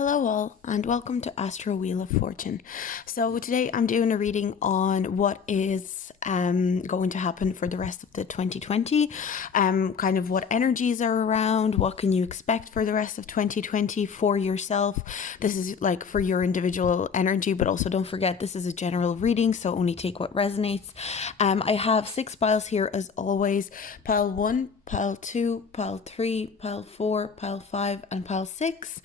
Hello all and welcome to Astro Wheel of Fortune. So today I'm doing a reading on what is going to happen for the rest of the 2020, kind of what energies are around, what can you expect for the rest of 2020 for yourself. This is like for your individual energy, but also don't forget this is a general reading, so only take what resonates. I have 6 piles here as always: pile 1, pile 2, pile 3, pile 4, pile 5 and pile 6.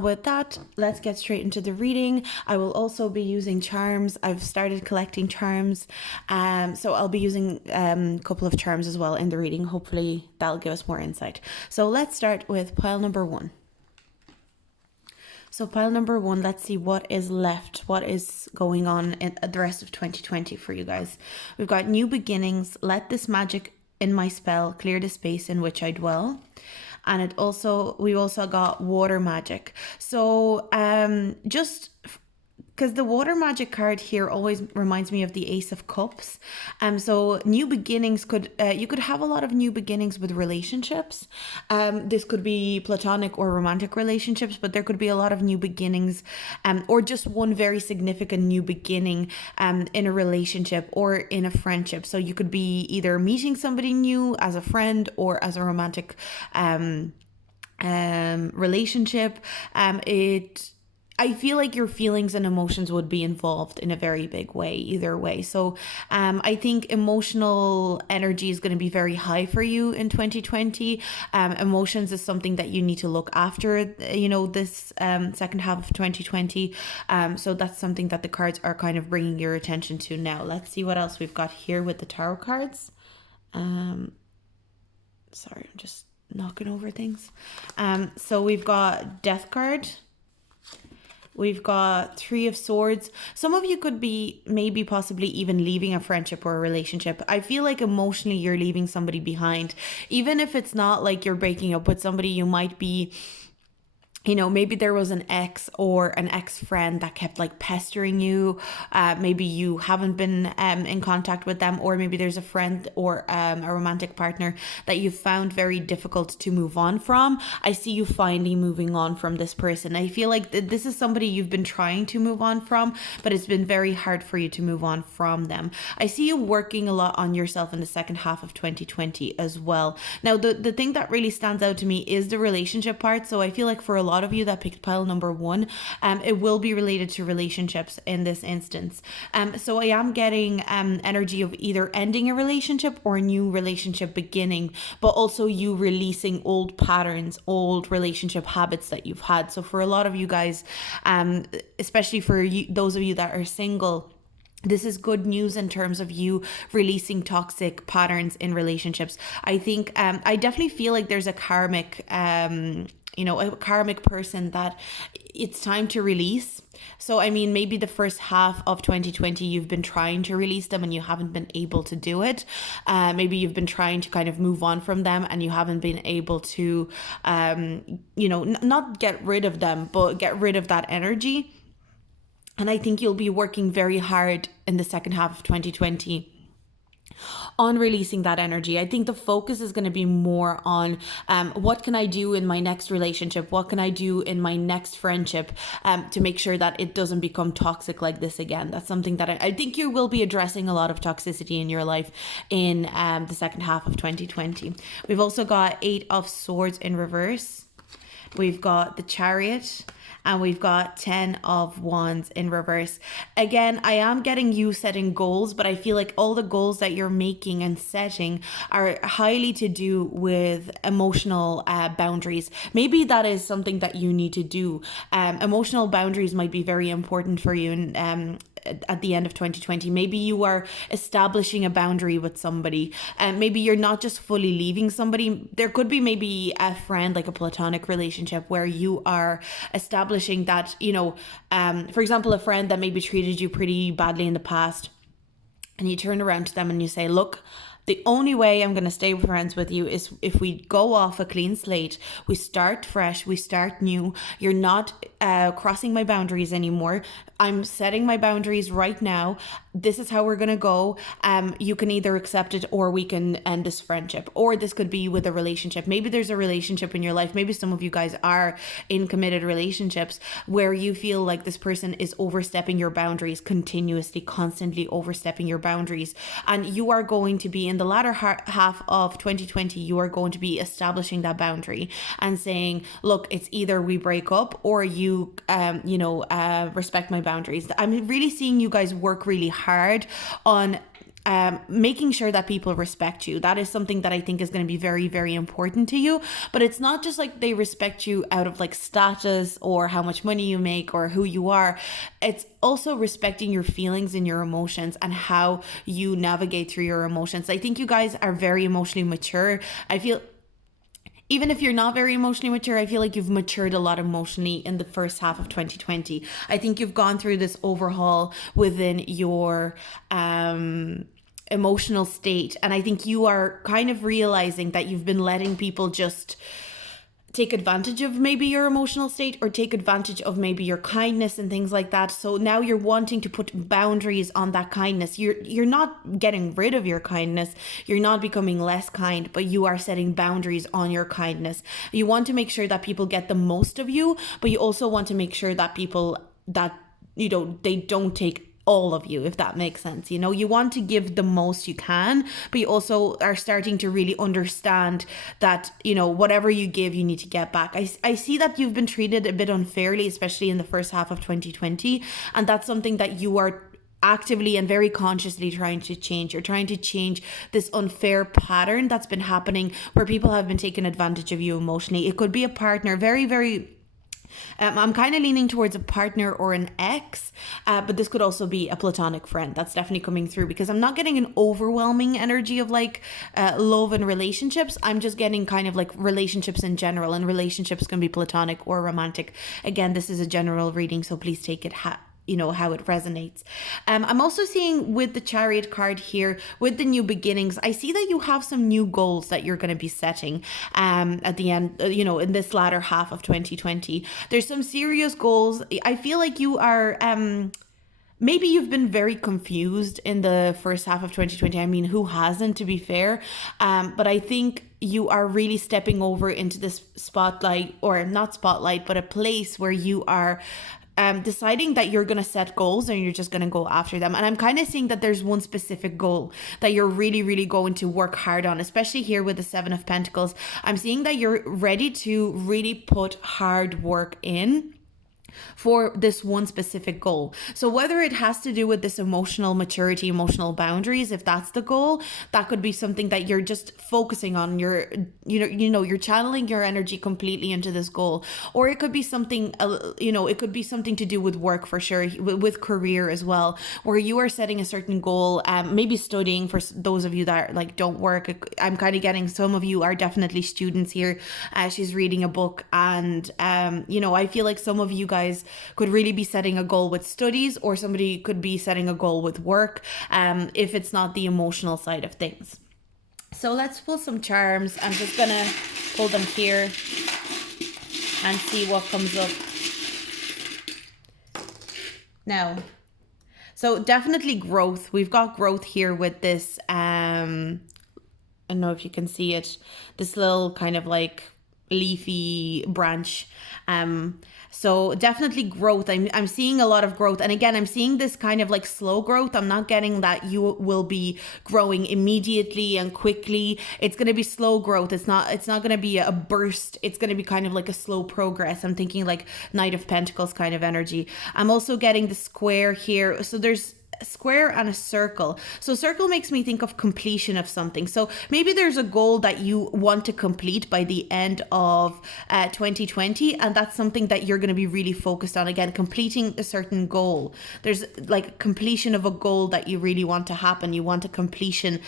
With that, let's get straight into the reading. I will also be using charms. I've started collecting charms, so I'll be using a couple of charms as well in the reading. Hopefully that'll give us more insight. So let's start with pile number 1. So pile number 1, let's see what is left, what is going on in the rest of 2020 for you guys. We've got new beginnings, let this magic in my spell clear the space in which I dwell. And we also got water magic. So just because the water magic card here always reminds me of the Ace of Cups. So new beginnings you could have a lot of new beginnings with relationships. This could be platonic or romantic relationships, but there could be a lot of new beginnings, or just one very significant new beginning in a relationship or in a friendship. So you could be either meeting somebody new as a friend or as a romantic relationship. I feel like your feelings and emotions would be involved in a very big way, either way. So I think emotional energy is going to be very high for you in 2020. Emotions is something that you need to look after, this second half of 2020. So that's something that the cards are kind of bringing your attention to now. Let's see what else we've got here with the tarot cards. Sorry, I'm just knocking over things. So we've got Death card. We've got 3 of Swords. Some of you could be maybe possibly even leaving a friendship or a relationship. I feel like emotionally you're leaving somebody behind. Even if it's not like you're breaking up with somebody, you might be, maybe there was an ex or an ex-friend that kept like pestering you. Maybe you haven't been in contact with them, or maybe there's a friend or a romantic partner that you found very difficult to move on from. I see you finally moving on from this person. I feel like this is somebody you've been trying to move on from, but it's been very hard for you to move on from them. I see you working a lot on yourself in the second half of 2020 as well. Now, the thing that really stands out to me is the relationship part. So I feel like for a lot of you that picked pile number 1, it will be related to relationships in this instance. So I am getting energy of either ending a relationship or a new relationship beginning, but also you releasing old patterns, old relationship habits that you've had. So for a lot of you guys, especially for those of you that are single, this is good news in terms of you releasing toxic patterns in relationships. I think I definitely feel like there's a karmic person that it's time to release. So I mean, maybe the first half of 2020 you've been trying to release them and you haven't been able to do it. Maybe you've been trying to kind of move on from them and you haven't been able to not get rid of them, but get rid of that energy. And I think you'll be working very hard in the second half of 2020 on releasing that energy. I think the focus is going to be more on what can I do in my next relationship? What can I do in my next friendship to make sure that it doesn't become toxic like this again? That's something that I think you will be addressing a lot of toxicity in your life in the second half of 2020. We've also got 8 of Swords in reverse. We've got the Chariot. And we've got 10 of Wands in reverse. Again, I am getting you setting goals, but I feel like all the goals that you're making and setting are highly to do with emotional boundaries. Maybe that is something that you need to do. Emotional boundaries might be very important for you. And at the end of 2020, maybe you are establishing a boundary with somebody, and maybe you're not just fully leaving somebody. There could be maybe a friend, like a platonic relationship, where you are establishing that, for example, a friend that maybe treated you pretty badly in the past, and you turn around to them and you say, look, the only way I'm going to stay friends with you is if we go off a clean slate, we start fresh, we start new. You're not crossing my boundaries anymore. I'm setting my boundaries right now. This is how we're going to go. You can either accept it or we can end this friendship. Or this could be with a relationship. Maybe there's a relationship in your life. Maybe some of you guys are in committed relationships where you feel like this person is overstepping your boundaries continuously, constantly overstepping your boundaries. And you are going to be in the latter half of 2020, you are going to be establishing that boundary and saying, look, it's either we break up or you, respect my boundaries. I'm really seeing you guys work really hard on making sure that people respect you. That is something that I think is going to be very, very important to you. But it's not just like they respect you out of like status or how much money you make or who you are. It's also respecting your feelings and your emotions and how you navigate through your emotions. I think you guys are very emotionally mature. I feel even if you're not very emotionally mature, I feel like you've matured a lot emotionally in the first half of 2020. I think you've gone through this overhaul within your emotional state. And I think you are kind of realizing that you've been letting people just take advantage of maybe your emotional state or take advantage of maybe your kindness and things like that. So now you're wanting to put boundaries on that kindness. You're not getting rid of your kindness. You're not becoming less kind, but you are setting boundaries on your kindness. You want to make sure that people get the most of you, but you also want to make sure that people that, they don't take all of you, if that makes sense. You want to give the most you can, but you also are starting to really understand that, whatever you give, you need to get back. I see that you've been treated a bit unfairly, especially in the first half of 2020. And that's something that you are actively and very consciously trying to change. You're trying to change this unfair pattern that's been happening where people have been taking advantage of you emotionally. It could be a partner, very, very I'm kind of leaning towards a partner or an ex, but this could also be a platonic friend. That's definitely coming through because I'm not getting an overwhelming energy of like love and relationships. I'm just getting kind of like relationships in general, and relationships can be platonic or romantic. Again, this is a general reading, so please take it how it resonates. I'm also seeing with the Chariot card here, with the new beginnings, I see that you have some new goals that you're going to be setting at the end, in this latter half of 2020. There's some serious goals. I feel like you are maybe you've been very confused in the first half of 2020. I mean, who hasn't, to be fair? But I think you are really stepping over into this spotlight, or not spotlight, but a place where you are deciding that you're going to set goals and you're just going to go after them. And I'm kind of seeing that there's one specific goal that you're really, really going to work hard on, especially here with the Seven of Pentacles. I'm seeing that you're ready to really put hard work in for this one specific goal. So whether it has to do with this emotional maturity, emotional boundaries, if that's the goal, that could be something that you're just focusing on. You're channeling your energy completely into this goal. Or it could be something, it could be something to do with work for sure, with career as well, where you are setting a certain goal, maybe studying for those of you that like don't work. I'm kind of getting some of you are definitely students here. She's reading a book, and I feel like some of you guys could really be setting a goal with studies, or somebody could be setting a goal with work, if it's not the emotional side of things. So let's pull some charms. I'm just gonna pull them here and see what comes up. Now, so definitely growth. We've got growth here with this, I don't know if you can see it, this little kind of like leafy branch. So definitely growth. I'm seeing a lot of growth. And again, I'm seeing this kind of like slow growth. I'm not getting that you will be growing immediately and quickly. It's going to be slow growth. It's not going to be a burst. It's going to be kind of like a slow progress. I'm thinking like Knight of Pentacles kind of energy. I'm also getting the square here. So there's a square and a circle. So circle makes me think of completion of something. So maybe there's a goal that you want to complete by the end of 2020, and that's something that you're going to be really focused on. Again, completing a certain goal. There's like completion of a goal that you really want to happen. You want a completion.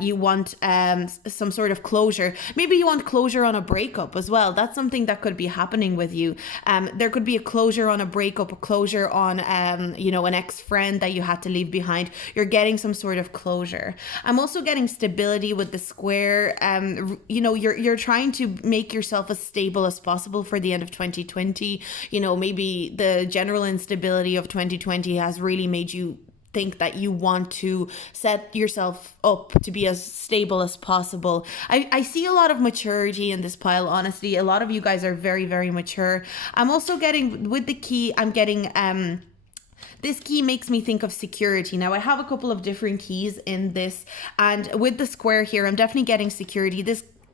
You want some sort of closure. Maybe you want closure on a breakup as well. That's something that could be happening with you. There could be a closure on a breakup, a closure on an ex-friend that you had to leave behind. You're getting some sort of closure. I'm also getting stability with the square. You're trying to make yourself as stable as possible for the end of 2020. Maybe the general instability of 2020 has really made you think that you want to set yourself up to be as stable as possible. I see a lot of maturity in this pile, honestly. A lot of you guys are very, very mature. I'm also getting, with the key, I'm getting this key makes me think of security. Now, I have a couple of different keys in this, and with the square here, I'm definitely getting security.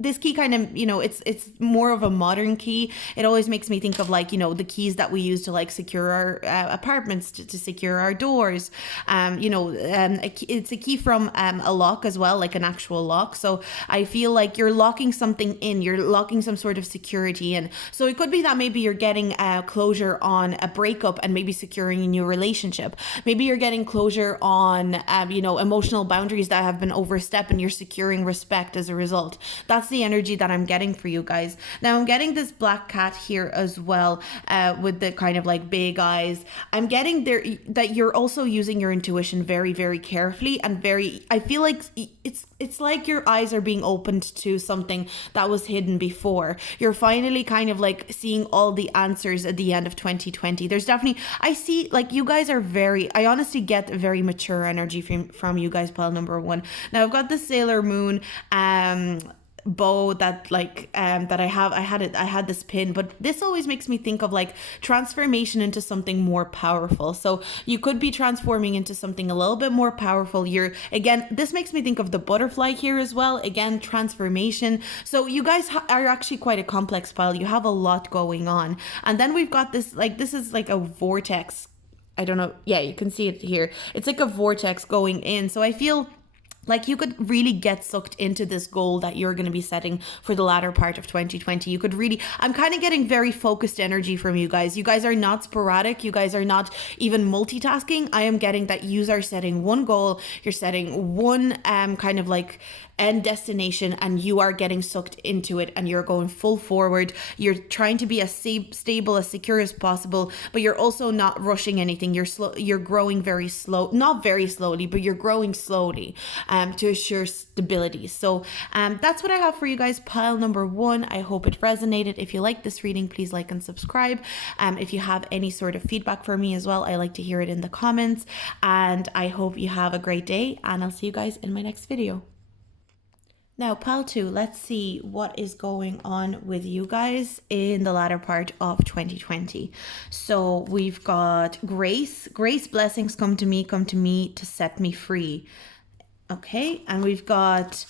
This key kind of, it's more of a modern key. It always makes me think of the keys that we use to secure our apartments, to secure our doors. It's a key from a lock as well, like an actual lock. So I feel like you're locking something in, you're locking some sort of security in. So it could be that maybe you're getting closure on a breakup and maybe securing a new relationship. Maybe you're getting closure on, emotional boundaries that have been overstepped, and you're securing respect as a result. That's the energy that I'm getting for you guys. Now I'm getting this black cat here as well, with the kind of big eyes. I'm getting there that you're also using your intuition very, very carefully, and I feel like it's like your eyes are being opened to something that was hidden before. You're finally kind of seeing all the answers at the end of 2020. There's definitely, I see you guys are I honestly get very mature energy from you guys, pile number 1. Now I've got the Sailor Moon bow that that I had this pin, but this always makes me think of transformation into something more powerful. So you could be transforming into something a little bit more powerful. This makes me think of the butterfly here as well. Again, transformation. So you guys are actually quite a complex pile. You have a lot going on. And then we've got this, this is like a vortex. I don't know. Yeah, you can see it here. It's like a vortex going in. So I feel you could really get sucked into this goal that you're going to be setting for the latter part of 2020. You could really, I'm kind of getting very focused energy from you guys. You guys are not sporadic. You guys are not even multitasking. I am getting that you are setting one goal. You're setting one kind of end destination, and you are getting sucked into it, and you're going full forward. You're trying to be as stable, as secure as possible, but you're also not rushing anything. You're growing very slow, not very slowly, but you're growing slowly to assure stability. So that's what I have for you guys, pile number 1. I hope it resonated. If you like this reading, please like and subscribe. If you have any sort of feedback for me as well, I like to hear it in the comments, and I hope you have a great day, and I'll see you guys in my next video. Now, pile 2, let's see what is going on with you guys in the latter part of 2020. So we've got grace. Grace, blessings come to me to set me free. Okay, and we've got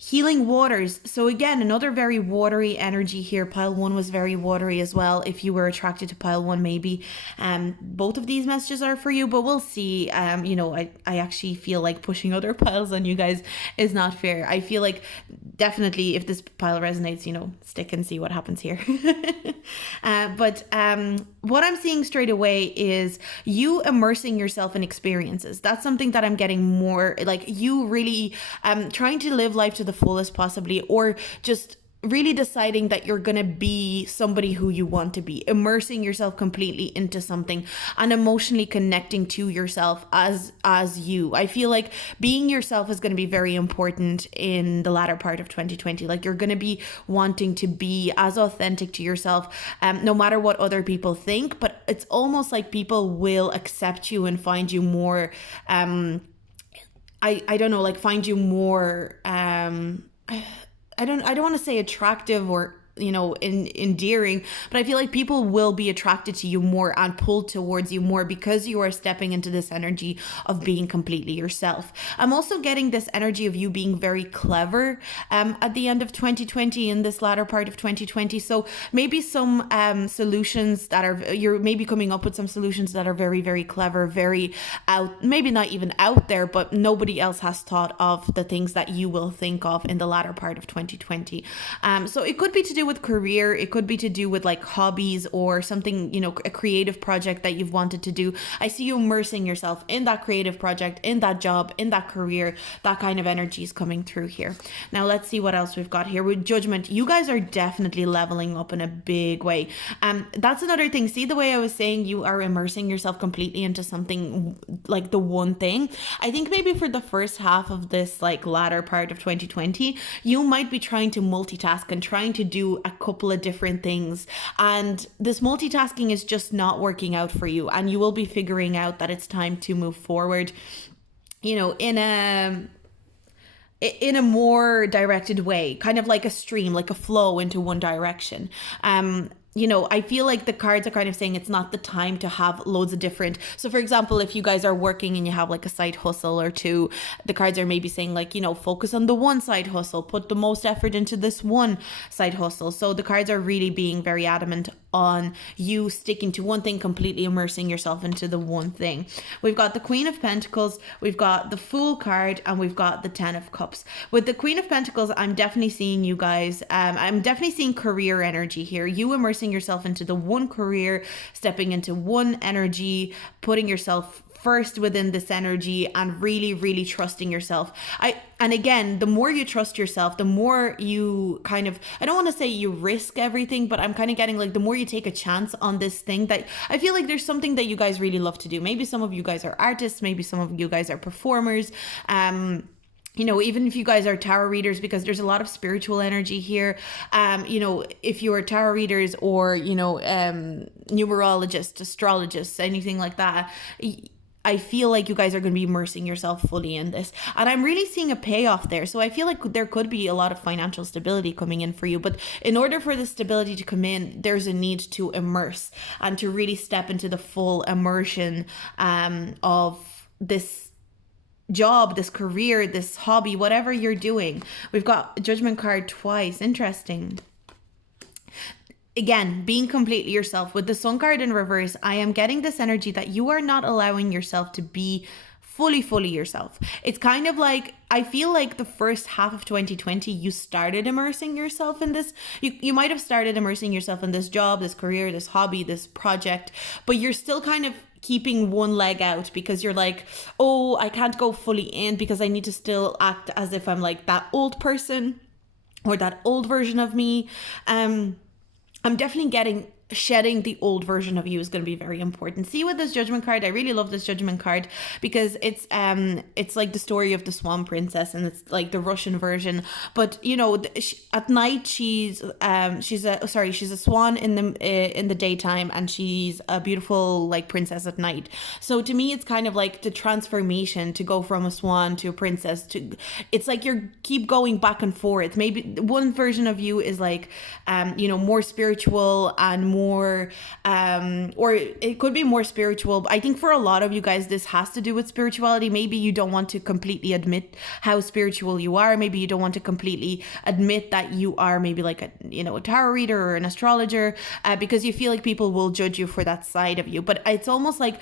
healing waters. So again, another very watery energy here. Pile 1 was very watery as well. If you were attracted to pile 1, maybe both of these messages are for you, but we'll see. I actually feel like pushing other piles on you guys is not fair. I feel like definitely if this pile resonates, stick and see what happens here. But what I'm seeing straight away is you immersing yourself in experiences. That's something that I'm getting more, you really trying to live life to the fullest possibly, or just really deciding that you're gonna be somebody who you want to be, immersing yourself completely into something and emotionally connecting to yourself as you. I feel like being yourself is going to be very important in the latter part of 2020. You're going to be wanting to be as authentic to yourself, no matter what other people think, but it's almost like people will accept you and find you more I don't know, find you more I don't want to say attractive or endearing, but I feel like people will be attracted to you more and pulled towards you more because you are stepping into this energy of being completely yourself. I'm also getting this energy of you being very clever at the end of 2020, in this latter part of 2020. So maybe some solutions you're maybe coming up with some solutions that are very, very clever, very out, maybe not even out there, but nobody else has thought of the things that you will think of in the latter part of 2020. So it could be to do with career. It could be to do with like hobbies or something, you know, a creative project that you've wanted to do. I see you immersing yourself in that creative project, in that job, in that career. That kind of energy is coming through here. Now let's see what else we've got here. With judgment, you guys are definitely leveling up in a big way. That's another thing. See the way I was saying you are immersing yourself completely into something, like the one thing. I think maybe for the first half of this like latter part of 2020, you might be trying to multitask and trying to do a couple of different things, and this multitasking is just not working out for you, and you will be figuring out that it's time to move forward, you know, in a more directed way, kind of like a stream, like a flow into one direction. You know, I feel like the cards are kind of saying it's not the time to have loads of different. So for example, if you guys are working and you have like a side hustle or two, the cards are maybe saying like, you know, focus on the one side hustle, put the most effort into this one side hustle. So the cards are really being very adamant on you sticking to one thing, completely immersing yourself into the one thing. We've got the Queen of Pentacles, we've got the Fool card, and we've got the Ten of Cups. With the Queen of Pentacles, I'm definitely seeing you guys, I'm definitely seeing career energy here. You immersing yourself into the one career, stepping into one energy, putting yourself first within this energy, and really trusting yourself. And again, the more you trust yourself, the more you kind of, I don't want to say you risk everything, but I'm kind of getting like the more you take a chance on this thing, that I feel like there's something that you guys really love to do. Maybe some of you guys are artists, maybe some of you guys are performers, you know, even if you guys are tarot readers, because there's a lot of spiritual energy here. You know, if you are tarot readers or, you know, numerologists, astrologists, anything like that, I feel like you guys are going to be immersing yourself fully in this. And I'm really seeing a payoff there. So I feel like there could be a lot of financial stability coming in for you. But in order for the stability to come in, there's a need to immerse and to really step into the full immersion of this job, this career, this hobby, whatever you're doing. We've got Judgment card twice. Interesting. Again, being completely yourself. With the Sun card in reverse, I am getting this energy that you are not allowing yourself to be fully yourself. It's kind of like, I feel like the first half of 2020, you started immersing yourself in this. You might have started immersing yourself in this job, this career, this hobby, this project, but you're still kind of keeping one leg out because you're like, oh, I can't go fully in because I need to still act as if I'm like that old person or that old version of me. I'm definitely getting shedding the old version of you is going to be very important. See, with this Judgment card, I really love this Judgment card because it's like the story of the Swan Princess, and it's like the Russian version. But you know, at night she's a swan in the daytime, and she's a beautiful like princess at night. So to me, it's kind of like the transformation to go from a swan to a princess. To it's like you keep going back and forth. Maybe one version of you is like you know, more spiritual and more or it could be more spiritual. I think for a lot of you guys this has to do with spirituality. Maybe you don't want to completely admit how spiritual you are. Maybe you don't want to completely admit that you are maybe like a, you know, a tarot reader or an astrologer, because you feel like people will judge you for that side of you. But it's almost like,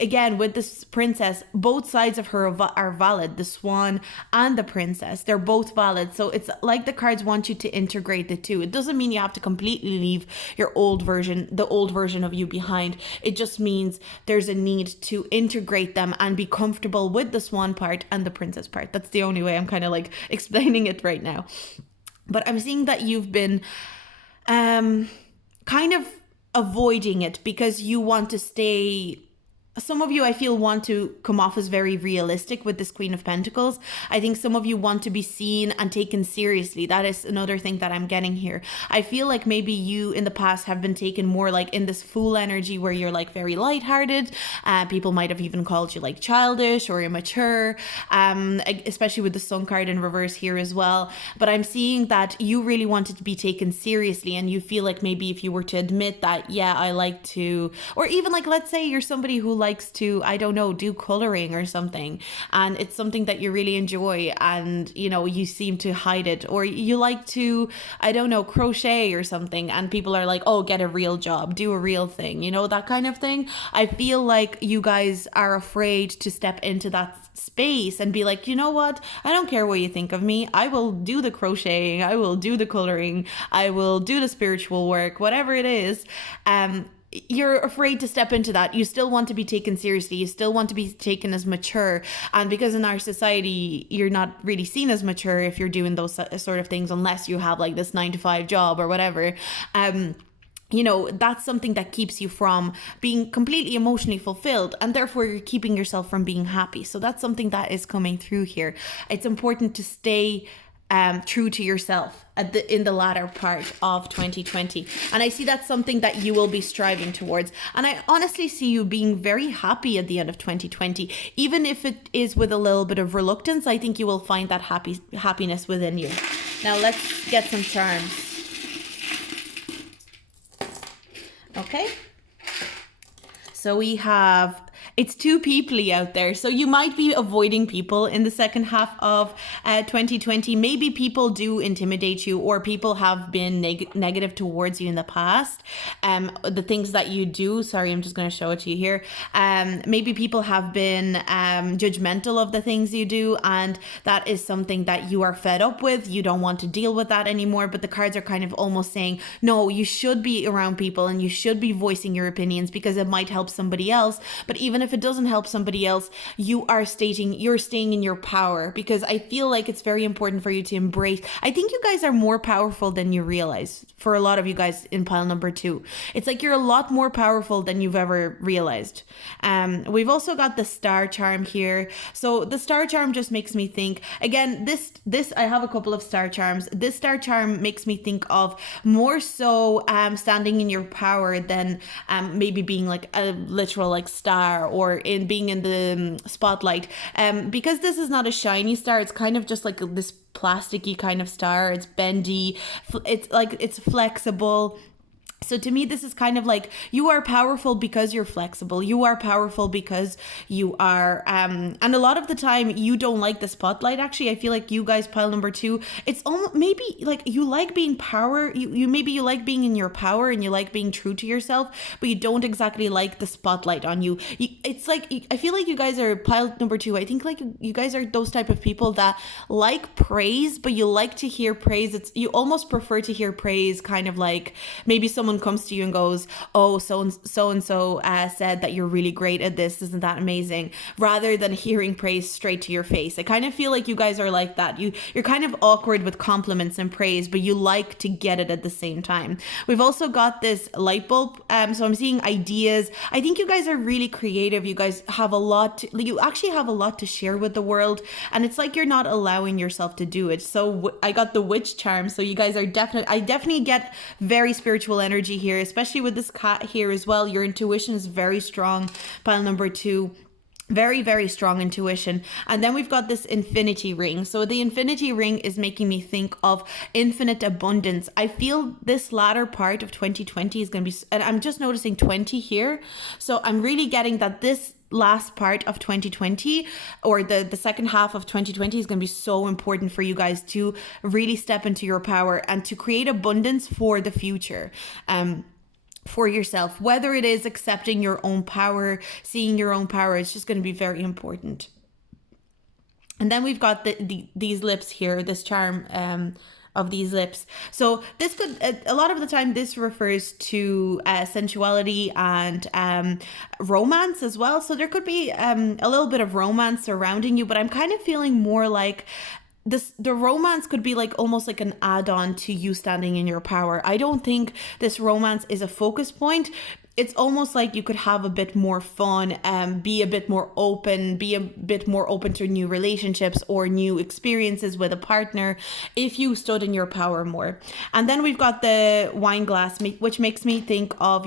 again, with this princess, both sides of her are valid. The swan and the princess, they're both valid. So it's like the cards want you to integrate the two. It doesn't mean you have to completely leave your old version, the old version of you behind. It just means there's a need to integrate them and be comfortable with the swan part and the princess part. That's the only way I'm kind of like explaining it right now. But I'm seeing that you've been kind of avoiding it because you want to stay. Some of you, I feel, want to come off as very realistic with this Queen of Pentacles. I think some of you want to be seen and taken seriously. That is another thing that I'm getting here. I feel like maybe you in the past have been taken more like in this fool energy where you're like very lighthearted. People might have even called you like childish or immature, especially with the Sun card in reverse here as well. But I'm seeing that you really wanted to be taken seriously, and you feel like maybe if you were to admit that, yeah, I like to, or even like, let's say you're somebody who likes to, I don't know, do coloring or something, and it's something that you really enjoy, and you know, you seem to hide it, or you like to, I don't know, crochet or something, and people are like, oh, get a real job, do a real thing, you know, that kind of thing. I feel like you guys are afraid to step into that space and be like, you know what, I don't care what you think of me, I will do the crocheting, I will do the coloring, I will do the spiritual work, whatever it is. You're afraid to step into that. You still want to be taken seriously, you still want to be taken as mature, and because in our society you're not really seen as mature if you're doing those sort of things, unless you have like this 9 to 5 job or whatever. You know, that's something that keeps you from being completely emotionally fulfilled, and therefore you're keeping yourself from being happy. So that's something that is coming through here. It's important to stay true to yourself in the latter part of 2020, and I see that's something that you will be striving towards, and I honestly see you being very happy at the end of 2020, even if it is with a little bit of reluctance. I think you will find that happiness within you. Now let's get some charms. Okay, so we have, it's too peoply out there, so you might be avoiding people in the second half of 2020. Maybe people do intimidate you, or people have been negative towards you in the past. The things that you do, sorry, I'm just going to show it to you here. Maybe people have been judgmental of the things you do, and that is something that you are fed up with. You don't want to deal with that anymore, but the cards are kind of almost saying, no, you should be around people and you should be voicing your opinions because it might help somebody else. But even if it doesn't help somebody else, you're staying in your power, because I feel like it's very important for you to embrace. I think you guys are more powerful than you realize. For a lot of you guys in pile number 2, it's like you're a lot more powerful than you've ever realized. We've also got the star charm here. So the star charm just makes me think, again, this I have a couple of star charms. This star charm makes me think of more so standing in your power than maybe being like a literal like star, or in being in the spotlight. Because this is not a shiny star, it's kind of just like this plasticky kind of star. It's bendy, it's flexible. So to me, this is kind of like, you are powerful because you're flexible. You are powerful because you are, and a lot of the time you don't like the spotlight. Actually, I feel like you guys, pile number 2, it's almost maybe like you like being you like being in your power and you like being true to yourself, but you don't exactly like the spotlight on you. It's like, I feel like you guys are pile number 2. I think like you guys are those type of people that like praise, but you like to hear praise. You almost prefer to hear praise, kind of like maybe someone comes to you and goes, oh, so and so said that you're really great at this, isn't that amazing, rather than hearing praise straight to your face. I kind of feel like you guys are like that. You're kind of awkward with compliments and praise, but you like to get it at the same time. We've also got this light bulb, so I'm seeing ideas. I think you guys are really creative. You guys have you actually have a lot to share with the world, and it's like you're not allowing yourself to do it. So I got the witch charm, so you guys are I definitely get very spiritual energy here, especially with this cat here as well. Your intuition is very strong, pile number 2. Very, very strong intuition. And then we've got this infinity ring. So the infinity ring is making me think of infinite abundance. I feel this latter part of 2020 is going to be, and I'm just noticing 20 here. So I'm really getting that this last part of 2020, or the second half of 2020, is going to be so important for you guys to really step into your power and to create abundance for the future. For yourself, whether it is accepting your own power, seeing your own power, it's just going to be very important. And then we've got these lips here, this charm of these lips. So this could, a lot of the time, this refers to sensuality and romance as well. So there could be a little bit of romance surrounding you, but I'm kind of feeling more like the romance could be like almost like an add-on to you standing in your power. I don't think this romance is a focus point. It's almost like you could have a bit more fun, be a bit more open to new relationships or new experiences with a partner if you stood in your power more. And then we've got the wine glass, which makes me think of,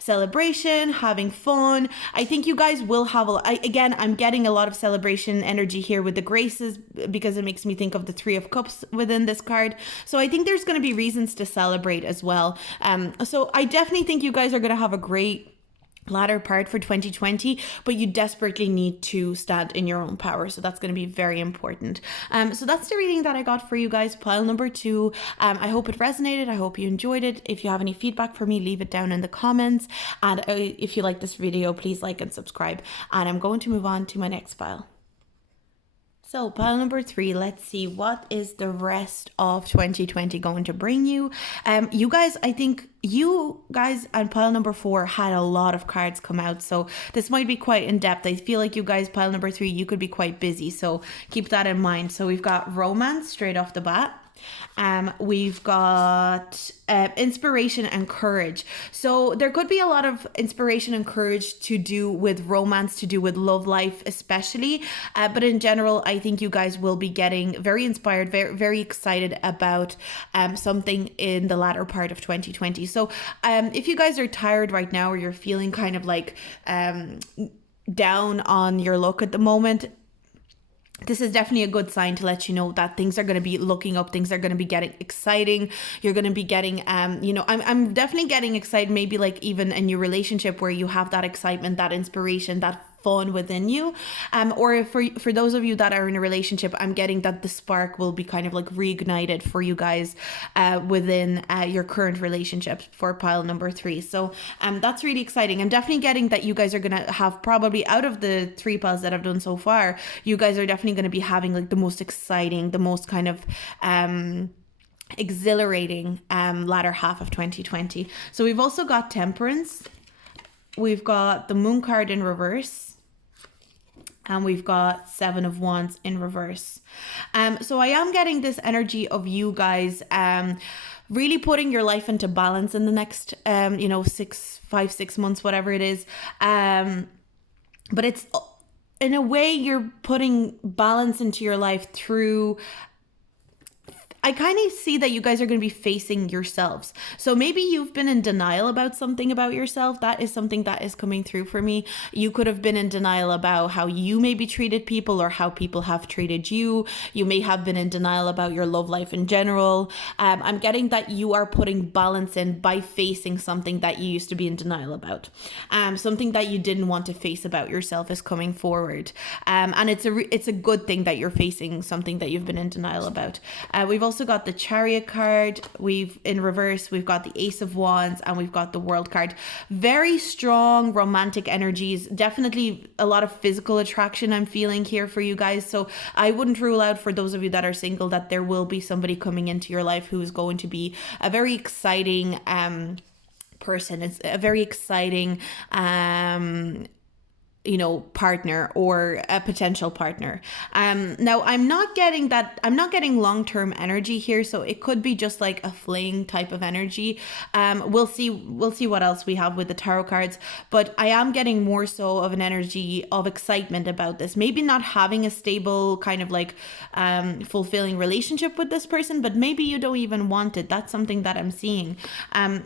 celebration, having fun. I think you guys will have I'm getting a lot of celebration energy here with the graces, because it makes me think of the 3 of Cups within this card. So I think there's going to be reasons to celebrate as well. So I definitely think you guys are going to have a great latter part for 2020, but you desperately need to stand in your own power. So that's going to be very important. So that's the reading that I got for you guys, pile number 2. I hope it resonated. I hope you enjoyed it. If you have any feedback for me, leave it down in the comments. And if you like this video, please like and subscribe. And I'm going to move on to my next pile. So pile number 3, let's see, what is the rest of 2020 going to bring you? You guys, I think you guys and pile number 4 had a lot of cards come out. So this might be quite in depth. I feel like you guys, pile number 3, you could be quite busy. So keep that in mind. So we've got romance straight off the bat. We've got inspiration and courage. So there could be a lot of inspiration and courage to do with romance, to do with love life especially, but in general I think you guys will be getting very inspired, very, very excited about something in the latter part of 2020. So if you guys are tired right now, or you're feeling kind of like down on your luck at the moment, this is definitely a good sign to let you know that things are going to be looking up, things are going to be getting exciting. You're going to be getting, I'm definitely getting excited, maybe like even a new relationship where you have that excitement, that inspiration, that fun within you. Or for those of you that are in a relationship, I'm getting that the spark will be kind of like reignited for you guys within your current relationship for pile number 3. So that's really exciting. I'm definitely getting that you guys are going to have, probably out of the 3 piles that I've done so far, you guys are definitely going to be having like the most exciting, the most kind of exhilarating latter half of 2020. So we've also got temperance. We've got the moon card in reverse. And we've got 7 of Wands in reverse. So I am getting this energy of you guys really putting your life into balance in the next 6 months, whatever it is. But it's, in a way, you're putting balance into your life through, I kind of see that you guys are going to be facing yourselves. So maybe you've been in denial about something about yourself. That is something that is coming through for me. You could have been in denial about how you maybe treated people or how people have treated you. You may have been in denial about your love life in general. I'm getting that you are putting balance in by facing something that you used to be in denial about. Something that you didn't want to face about yourself is coming forward. And it's a good thing that you're facing something that you've been in denial about. We've also got the Chariot card. In reverse, we've got the Ace of Wands, and we've got the World card. Very strong romantic energies. Definitely a lot of physical attraction I'm feeling here for you guys. So I wouldn't rule out, for those of you that are single, that there will be somebody coming into your life who is going to be a very exciting person. It's a very exciting partner or a potential partner. Now I'm not getting long-term energy here, so it could be just like a fling type of energy. We'll see what else we have with the tarot cards, but I am getting more so of an energy of excitement about this. Maybe not having a stable kind of like fulfilling relationship with this person, but maybe you don't even want it. That's something that I'm seeing.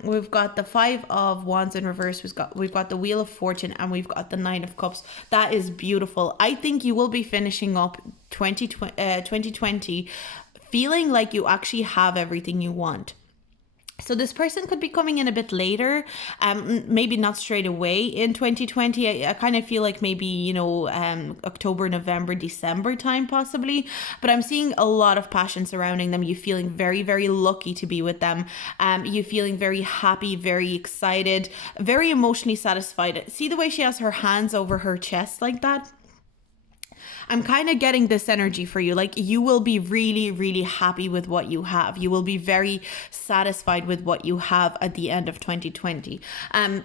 We've got the 5 of Wands in reverse, we've got the Wheel of Fortune, and we've got the 9 of Cups. That is beautiful. I think you will be finishing up 2020 feeling like you actually have everything you want. So this person could be coming in a bit later, maybe not straight away in 2020. I kind of feel like maybe, October, November, December time possibly. But I'm seeing a lot of passion surrounding them. You feeling very, very lucky to be with them. You feeling very happy, very excited, very emotionally satisfied. See the way she has her hands over her chest like that? I'm kind of getting this energy for you. Like, you will be really, really happy with what you have. You will be very satisfied with what you have at the end of 2020.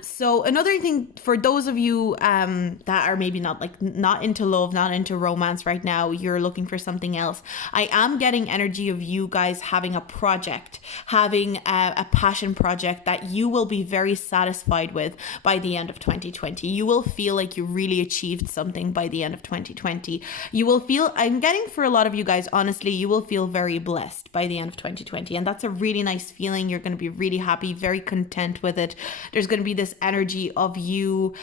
So another thing for those of you that are maybe not into love, not into romance right now, you're looking for something else. I am getting energy of you guys having a project, having a passion project that you will be very satisfied with by the end of 2020. You will feel like you really achieved something by the end of 2020. You will feel, I'm getting for a lot of you guys, honestly, you will feel very blessed by the end of 2020. And that's a really nice feeling. You're going to be really happy, very content with it. There's going to be this energy of you,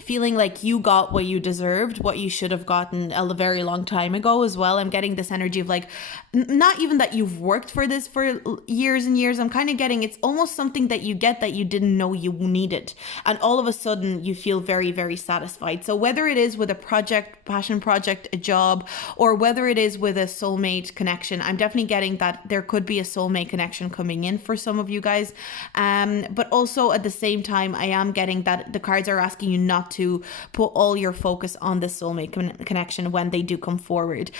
feeling like you got what you deserved, what you should have gotten a very long time ago as well. I'm getting this energy of like, not even that you've worked for this for years and years. I'm kind of getting it's almost something that you get that you didn't know you needed. And all of a sudden you feel very, very satisfied. So whether it is with a project, passion project, a job, or whether it is with a soulmate connection, I'm definitely getting that there could be a soulmate connection coming in for some of you guys. But also at the same time, I am getting that the cards are asking you not to put all your focus on the soulmate connection when they do come forward.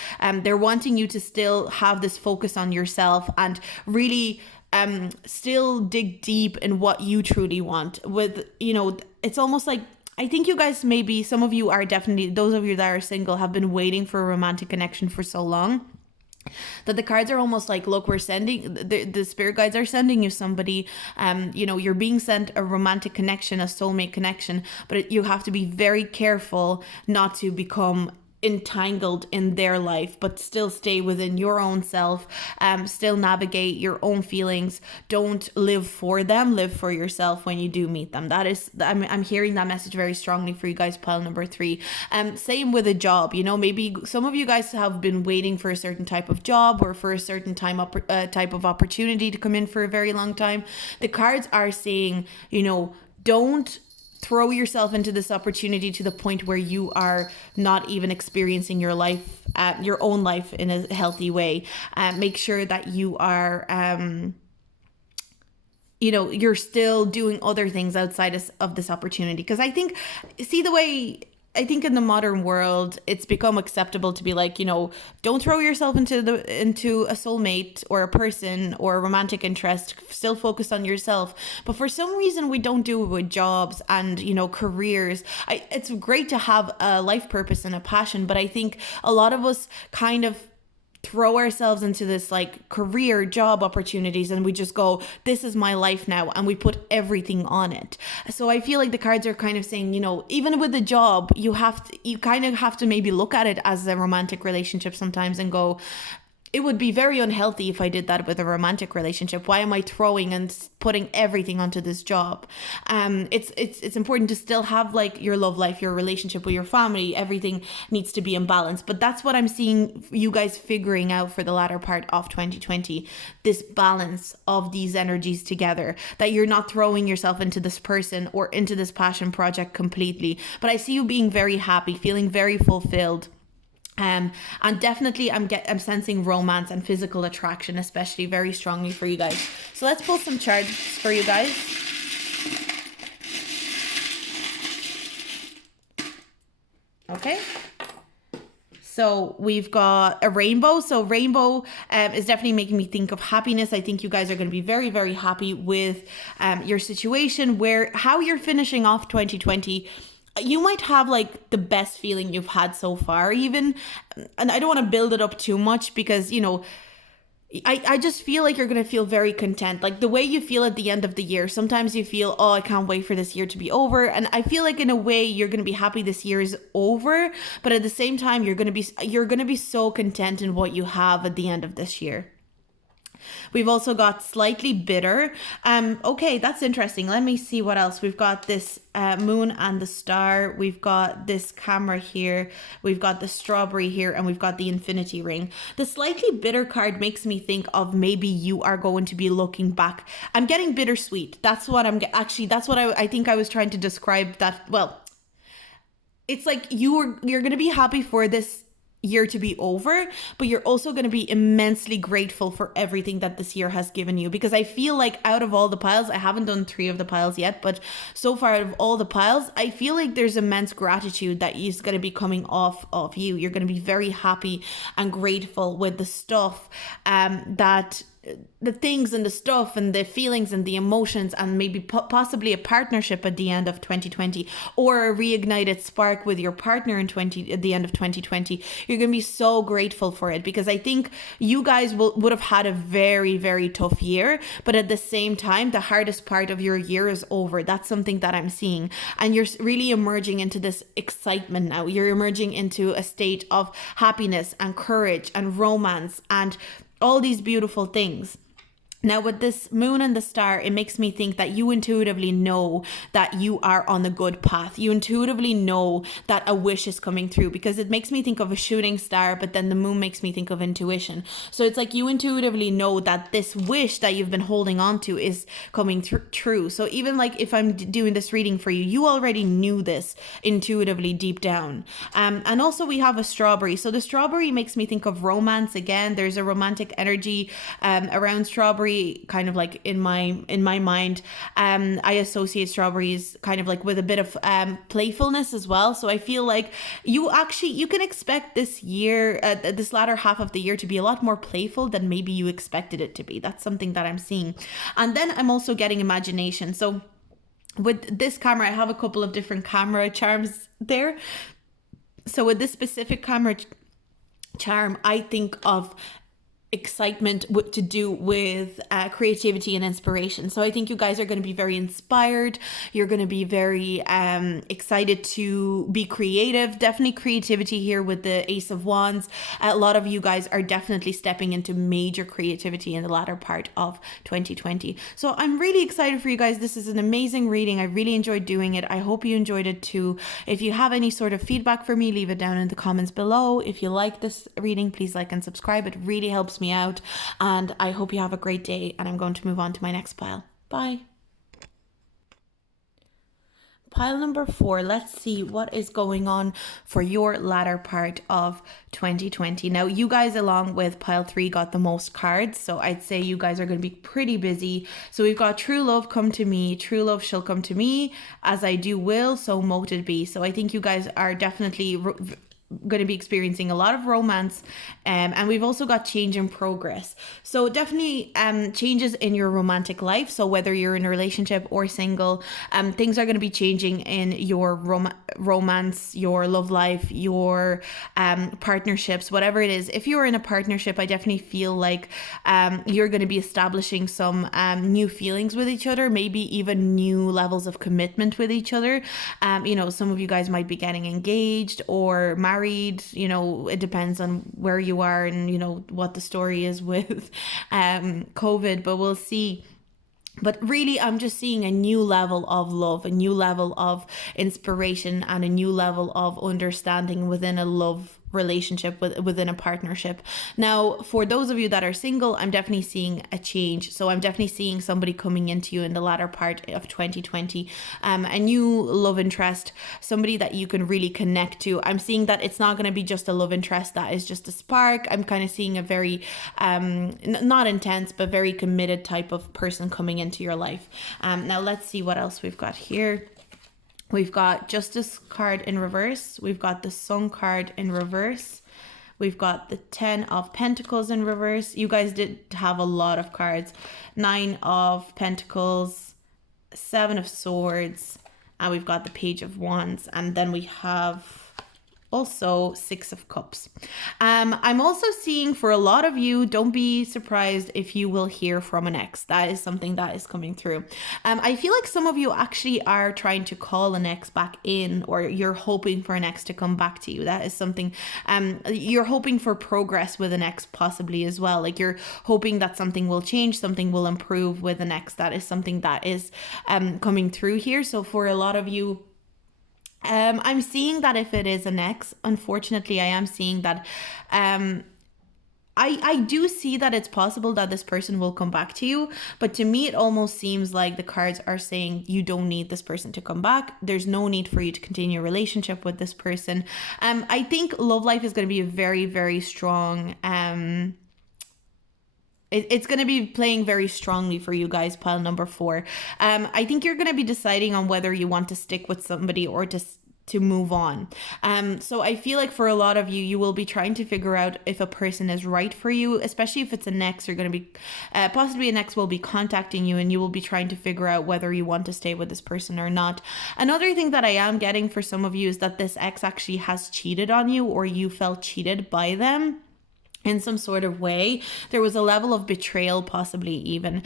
They're wanting you to still have this focus on yourself and really still dig deep in what you truly want. With, it's almost like, I think you guys, maybe some of you are definitely, those of you that are single have been waiting for a romantic connection for so long, that the cards are almost like, look, we're sending, the spirit guides are sending you somebody, you're being sent a romantic connection, a soulmate connection, but you have to be very careful not to become entangled in their life, but still stay within your own self, still navigate your own feelings. Don't live for them, live for yourself when you do meet them. That is, I'm hearing that message very strongly for you guys, pile number 3. Same with a job. Maybe some of you guys have been waiting for a certain type of job or for a certain type of opportunity to come in for a very long time. The cards are saying, don't throw yourself into this opportunity to the point where you are not even experiencing your life, your own life in a healthy way. Make sure that you are, you're still doing other things outside of this opportunity. Because I think in the modern world, it's become acceptable to be like, don't throw yourself into a soulmate or a person or a romantic interest, still focus on yourself. But for some reason, we don't do it with jobs and, careers. It's great to have a life purpose and a passion, but I think a lot of us kind of throw ourselves into this like career job opportunities and we just go, this is my life now, and we put everything on it. So I feel like the cards are kind of saying, even with the job, you kind of have to maybe look at it as a romantic relationship sometimes and go, it would be very unhealthy if I did that with a romantic relationship. Why am I throwing and putting everything onto this job? It's important to still have like your love life, your relationship with your family. Everything needs to be in balance. But that's what I'm seeing you guys figuring out for the latter part of 2020. This balance of these energies together, that you're not throwing yourself into this person or into this passion project completely. But I see you being very happy, feeling very fulfilled. And definitely I'm sensing romance and physical attraction, especially very strongly for you guys. So let's pull some charts for you guys. Okay. So we've got a rainbow. So rainbow is definitely making me think of happiness. I think you guys are going to be very, very happy with your situation, how you're finishing off 2020. You might have like the best feeling you've had so far even. And I don't want to build it up too much because, I just feel like you're going to feel very content. Like the way you feel at the end of the year. Sometimes you feel, oh, I can't wait for this year to be over. And I feel like in a way you're going to be happy this year is over. But at the same time, you're going to be so content in what you have at the end of this year. We've also got slightly bitter. Okay, that's interesting. Let me see what else. We've got this moon and the star. We've got this camera here. We've got the strawberry here, and we've got the infinity ring. The slightly bitter card makes me think of maybe you are going to be looking back. I'm getting bittersweet. That's what I think I was trying to describe that. Well, it's like you're going to be happy for this year to be over, but you're also going to be immensely grateful for everything that this year has given you. Because I feel like out of all the piles, I haven't done 3 of the piles yet, but so far out of all the piles, I feel like there's immense gratitude that is going to be coming off of you. You're going to be very happy and grateful with the stuff that the things and the stuff and the feelings and the emotions, and maybe possibly a partnership at the end of 2020, or a reignited spark with your partner at the end of 2020. You're going to be so grateful for it, because I think you guys would have had a very, very tough year, but at the same time, the hardest part of your year is over. That's something that I'm seeing. And you're really emerging into this excitement now. You're emerging into a state of happiness and courage and romance and all these beautiful things. Now, with this moon and the star, it makes me think that you intuitively know that you are on the good path. You intuitively know that a wish is coming through, because it makes me think of a shooting star, but then the moon makes me think of intuition. So it's like you intuitively know that this wish that you've been holding on to is coming true. So even like if I'm doing this reading for you, you already knew this intuitively deep down. And also we have a strawberry. So the strawberry makes me think of romance again. There's a romantic energy around strawberry, kind of like in my mind. I associate strawberries kind of like with a bit of playfulness as well. So I feel like you can expect this year, this latter half of the year, to be a lot more playful than maybe you expected it to be. That's something that I'm seeing. And then I'm also getting imagination. So with this camera, I have a couple of different camera charms there. So with this specific camera charm, I think of excitement to do with creativity and inspiration. So I think you guys are going to be very inspired. You're going to be very excited to be creative. Definitely creativity here with the Ace of Wands. A lot of you guys are definitely stepping into major creativity in the latter part of 2020. So I'm really excited for you guys. This is an amazing reading. I really enjoyed doing it. I hope you enjoyed it too. If you have any sort of feedback for me, leave it down in the comments below. If you like this reading, please like and subscribe. It really helps me out, and I hope you have a great day, and I'm going to move on to my next pile. Bye. Pile number 4, let's see what is going on for your latter part of 2020. Now, you guys, along with pile 3, got the most cards, so I'd say you guys are going to be pretty busy. So we've got true love come to me, true love shall come to me, as I do will, so mote it be. So I think you guys are definitely going to be experiencing a lot of romance, and we've also got change in progress. So definitely changes in your romantic life. So whether you're in a relationship or single, things are going to be changing in your romance, your love life, your partnerships, whatever it is. If you're in a partnership, I definitely feel like you're going to be establishing some new feelings with each other, maybe even new levels of commitment with each other. Some of you guys might be getting engaged or married. It depends on where you are and what the story is with COVID, but we'll see. But really, I'm just seeing a new level of love, a new level of inspiration, and a new level of understanding within a love relationship, within a partnership. Now, for those of you that are single, I'm definitely seeing a change. So I'm definitely seeing somebody coming into you in the latter part of 2020, a new love interest, somebody that you can really connect to. I'm seeing that it's not going to be just a love interest that is just a spark. I'm kind of seeing a very not intense but very committed type of person coming into your life. Now let's see what else we've got here. We've got Justice card in reverse. We've got the Sun card in reverse. We've got the 10 of Pentacles in reverse. You guys did have a lot of cards. 9 of Pentacles, 7 of Swords, and we've got the Page of Wands. And then we have also 6 of Cups. I'm also seeing, for a lot of you, don't be surprised if you will hear from an ex. That is something that is coming through. I feel like some of you actually are trying to call an ex back in, or you're hoping for an ex to come back to you. That is something, you're hoping for progress with an ex possibly as well. Like you're hoping that something will change, something will improve with an ex. That is something that is coming through here. So for a lot of you, I'm seeing that if it is an ex, unfortunately, I am seeing that I do see that it's possible that this person will come back to you, but to me it almost seems like the cards are saying you don't need this person to come back. There's no need for you to continue a relationship with this person. I think love life is going to be a very, very strong it's going to be playing very strongly for you guys, pile number 4. I think you're going to be deciding on whether you want to stick with somebody or to move on. So I feel like for a lot of you, you will be trying to figure out if a person is right for you, especially if it's an ex. You're going to be, possibly an ex will be contacting you, and you will be trying to figure out whether you want to stay with this person or not. Another thing that I am getting for some of you is that this ex actually has cheated on you, or you felt cheated by them. in some sort of way. There was a level of betrayal, possibly even,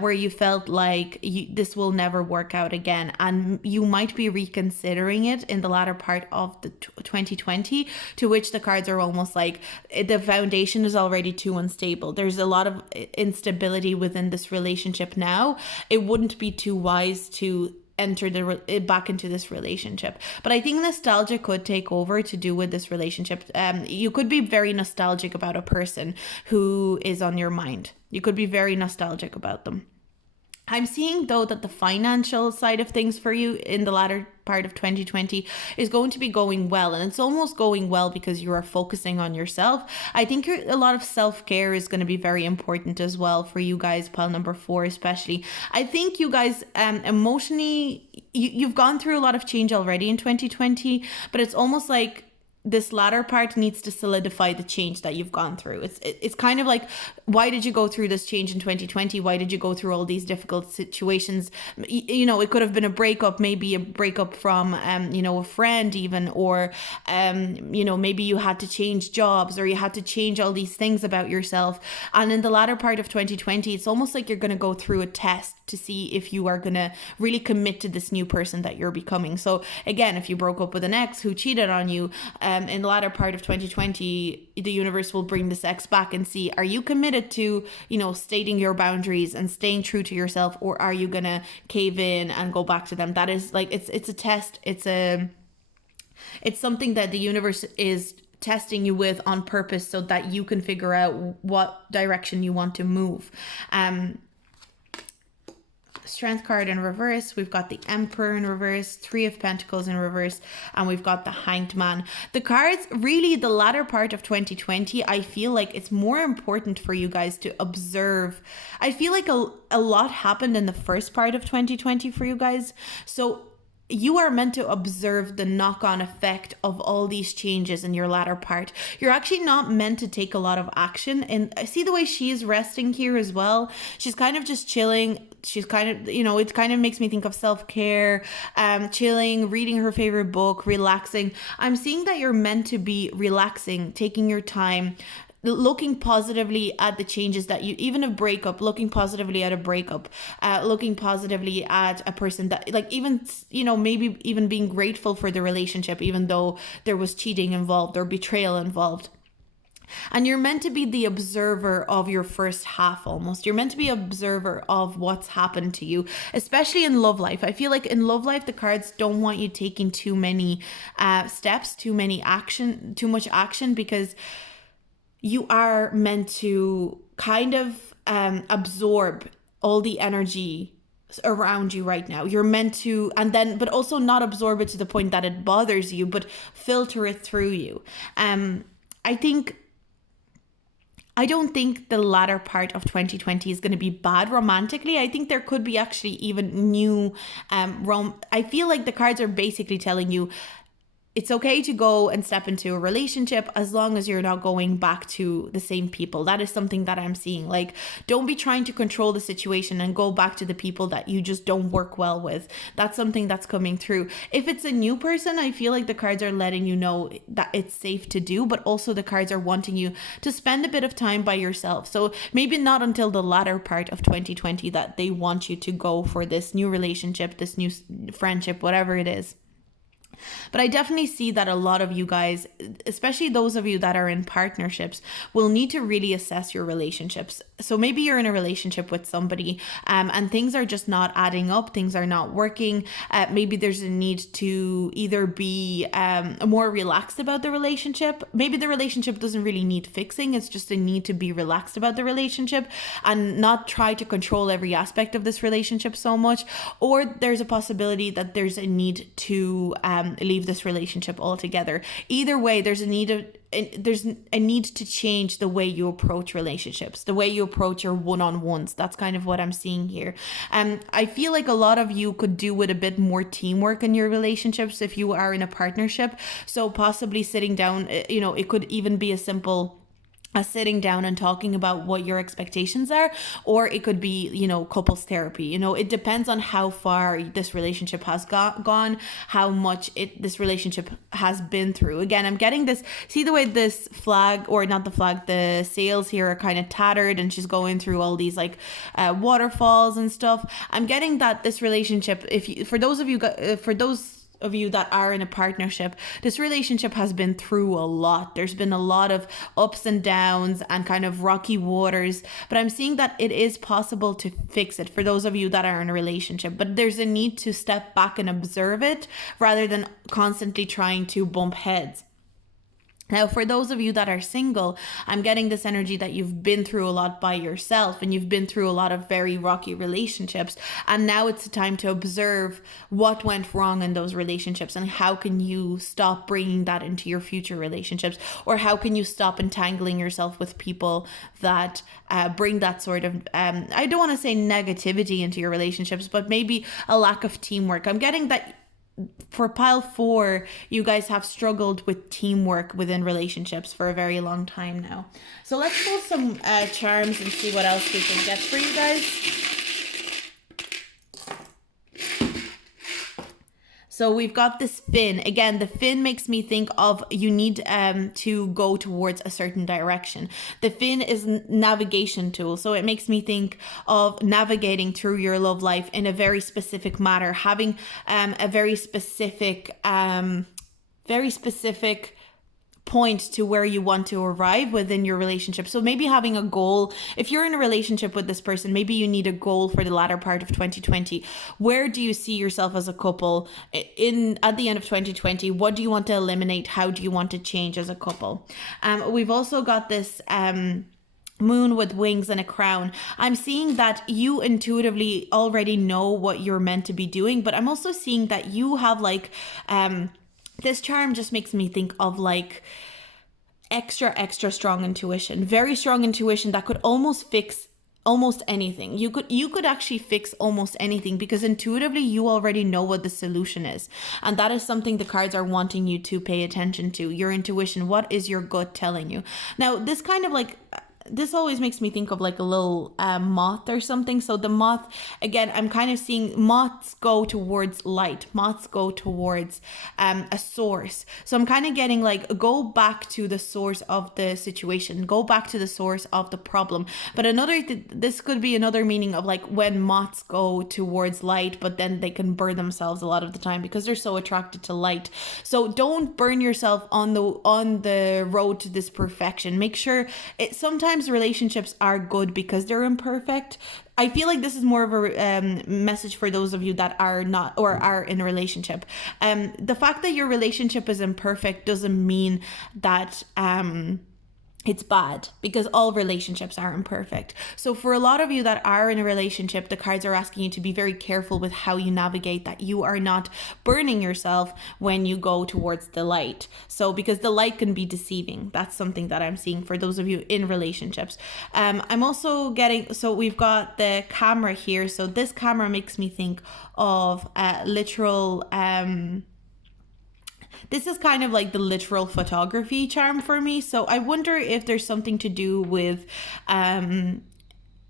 where you felt like this will never work out again. And you might be reconsidering it in the latter part of the 2020, to which the cards are almost like the foundation is already too unstable. There's a lot of instability within this relationship now. It wouldn't be too wise to enter back into this relationship. But I think nostalgia could take over to do with this relationship. You could be very nostalgic about a person who is on your mind. You could be very nostalgic about them. I'm seeing, though, that the financial side of things for you in the latter part of 2020 is going to be going well. And it's almost going well because you are focusing on yourself. I think a lot of self-care is going to be very important as well for you guys, pile number 4 especially. I think you guys emotionally, you've gone through a lot of change already in 2020, but it's almost like this latter part needs to solidify the change that you've gone through. It's kind of like, why did you go through this change in 2020? Why did you go through all these difficult situations? You know, it could have been a breakup, maybe a breakup from, a friend even, or, maybe you had to change jobs, or you had to change all these things about yourself. And in the latter part of 2020, it's almost like you're going to go through a test to see if you are going to really commit to this new person that you're becoming. So again, if you broke up with an ex who cheated on you, in the latter part of 2020, the universe will bring this ex back and see, are you committed to, stating your boundaries and staying true to yourself, or are you going to cave in and go back to them? That is like, it's a test. It's something that the universe is testing you with on purpose so that you can figure out what direction you want to move. Strength card in reverse, we've got the Emperor in reverse, 3 of Pentacles in reverse, and we've got the Hanged Man. The cards, really, the latter part of 2020, I feel like it's more important for you guys to observe. I feel like a lot happened in the first part of 2020 for you guys, so you are meant to observe the knock-on effect of all these changes in your latter part. You're actually not meant to take a lot of action. And I see the way she's resting here as well. She's kind of just chilling. She's kind of, it kind of makes me think of self-care, chilling, reading her favorite book, relaxing. I'm seeing that you're meant to be relaxing, taking your time, looking positively at the changes that you, even a breakup, looking positively at a breakup, looking positively at a person that, like, even, maybe even being grateful for the relationship, even though there was cheating involved or betrayal involved. And you're meant to be the observer of your first half almost. You're meant to be an observer of what's happened to you, especially in love life. I feel like in love life, the cards don't want you taking too many steps, too much action, because you are meant to kind of absorb all the energy around you right now. You're meant to, but also not absorb it to the point that it bothers you, but filter it through you. I don't think the latter part of 2020 is going to be bad romantically. I think there could be actually even new I feel like the cards are basically telling you it's okay to go and step into a relationship as long as you're not going back to the same people. That is something that I'm seeing. Like, don't be trying to control the situation and go back to the people that you just don't work well with. That's something that's coming through. If it's a new person, I feel like the cards are letting you know that it's safe to do, but also the cards are wanting you to spend a bit of time by yourself. So maybe not until the latter part of 2020 that they want you to go for this new relationship, this new friendship, whatever it is. But I definitely see that a lot of you guys, especially those of you that are in partnerships, will need to really assess your relationships. So maybe you're in a relationship with somebody and things are just not adding up, things are not working. Maybe there's a need to either be more relaxed about the relationship. Maybe the relationship doesn't really need fixing. It's just a need to be relaxed about the relationship and not try to control every aspect of this relationship so much. Or there's a possibility that there's a need to leave this relationship altogether. Either way, there's a need to change the way you approach relationships, the way you approach your one-on-ones. That's kind of what I'm seeing here. I feel like a lot of you could do with a bit more teamwork in your relationships if you are in a partnership. So possibly sitting down, it could even be a simple sitting down and talking about what your expectations are, or it could be, couples therapy. It depends on how far this relationship has gone, how much this relationship has been through. Again, I'm getting this, see the way this flag, or not the flag, the sails here are kind of tattered, and she's going through all these like waterfalls and stuff. I'm getting that this relationship, for those of you that are in a partnership, this relationship has been through a lot. There's been a lot of ups and downs and kind of rocky waters, but I'm seeing that it is possible to fix it for those of you that are in a relationship. But there's a need to step back and observe it rather than constantly trying to bump heads. Now, for those of you that are single, I'm getting this energy that you've been through a lot by yourself, and you've been through a lot of very rocky relationships. And now it's the time to observe what went wrong in those relationships, and how can you stop bringing that into your future relationships, or how can you stop entangling yourself with people that bring that sort of, I don't want to say negativity into your relationships, but maybe a lack of teamwork. I'm getting that for pile 4, you guys have struggled with teamwork within relationships for a very long time now. So let's pull some charms and see what else we can get for you guys. So we've got this fin. Again, the fin makes me think of you need to go towards a certain direction. The fin is navigation tool. So it makes me think of navigating through your love life in a very specific manner, having a very specific point to where you want to arrive within your relationship. So maybe having a goal. If you're in a relationship with this person, maybe you need a goal for the latter part of 2020. Where do you see yourself as a couple at the end of 2020? What do you want to eliminate? How do you want to change as a couple? We've also got this moon with wings and a crown. I'm seeing that you intuitively already know what you're meant to be doing, but I'm also seeing that you have like this charm just makes me think of like extra strong intuition, very strong intuition that could almost fix almost anything. You could actually fix almost anything, because intuitively you already know what the solution is. And that is something the cards are wanting you to pay attention to. Your intuition. What is your gut telling you? Now, this kind of like, this always makes me think of like a little moth or something. So the moth, again, I'm kind of seeing moths go towards light. Moths go towards a source. So I'm kind of getting like, go back to the source of the situation. Go back to the source of the problem. But this could be another meaning of like when moths go towards light, but then they can burn themselves a lot of the time because they're so attracted to light. So don't burn yourself on the road to this perfection. Make sure sometimes relationships are good because they're imperfect. I feel like this is more of a message for those of you that are not or are in a relationship. The fact that your relationship is imperfect doesn't mean that it's bad, because all relationships are imperfect. So for a lot of you that are in a relationship, the cards are asking you to be very careful with how you navigate that. You are not burning yourself when you go towards the light. So because the light can be deceiving. That's something that I'm seeing for those of you in relationships. I'm also getting, so we've got the camera here. So this camera makes me think of literal this is kind of like the literal photography charm for me. So I wonder if there's something to do with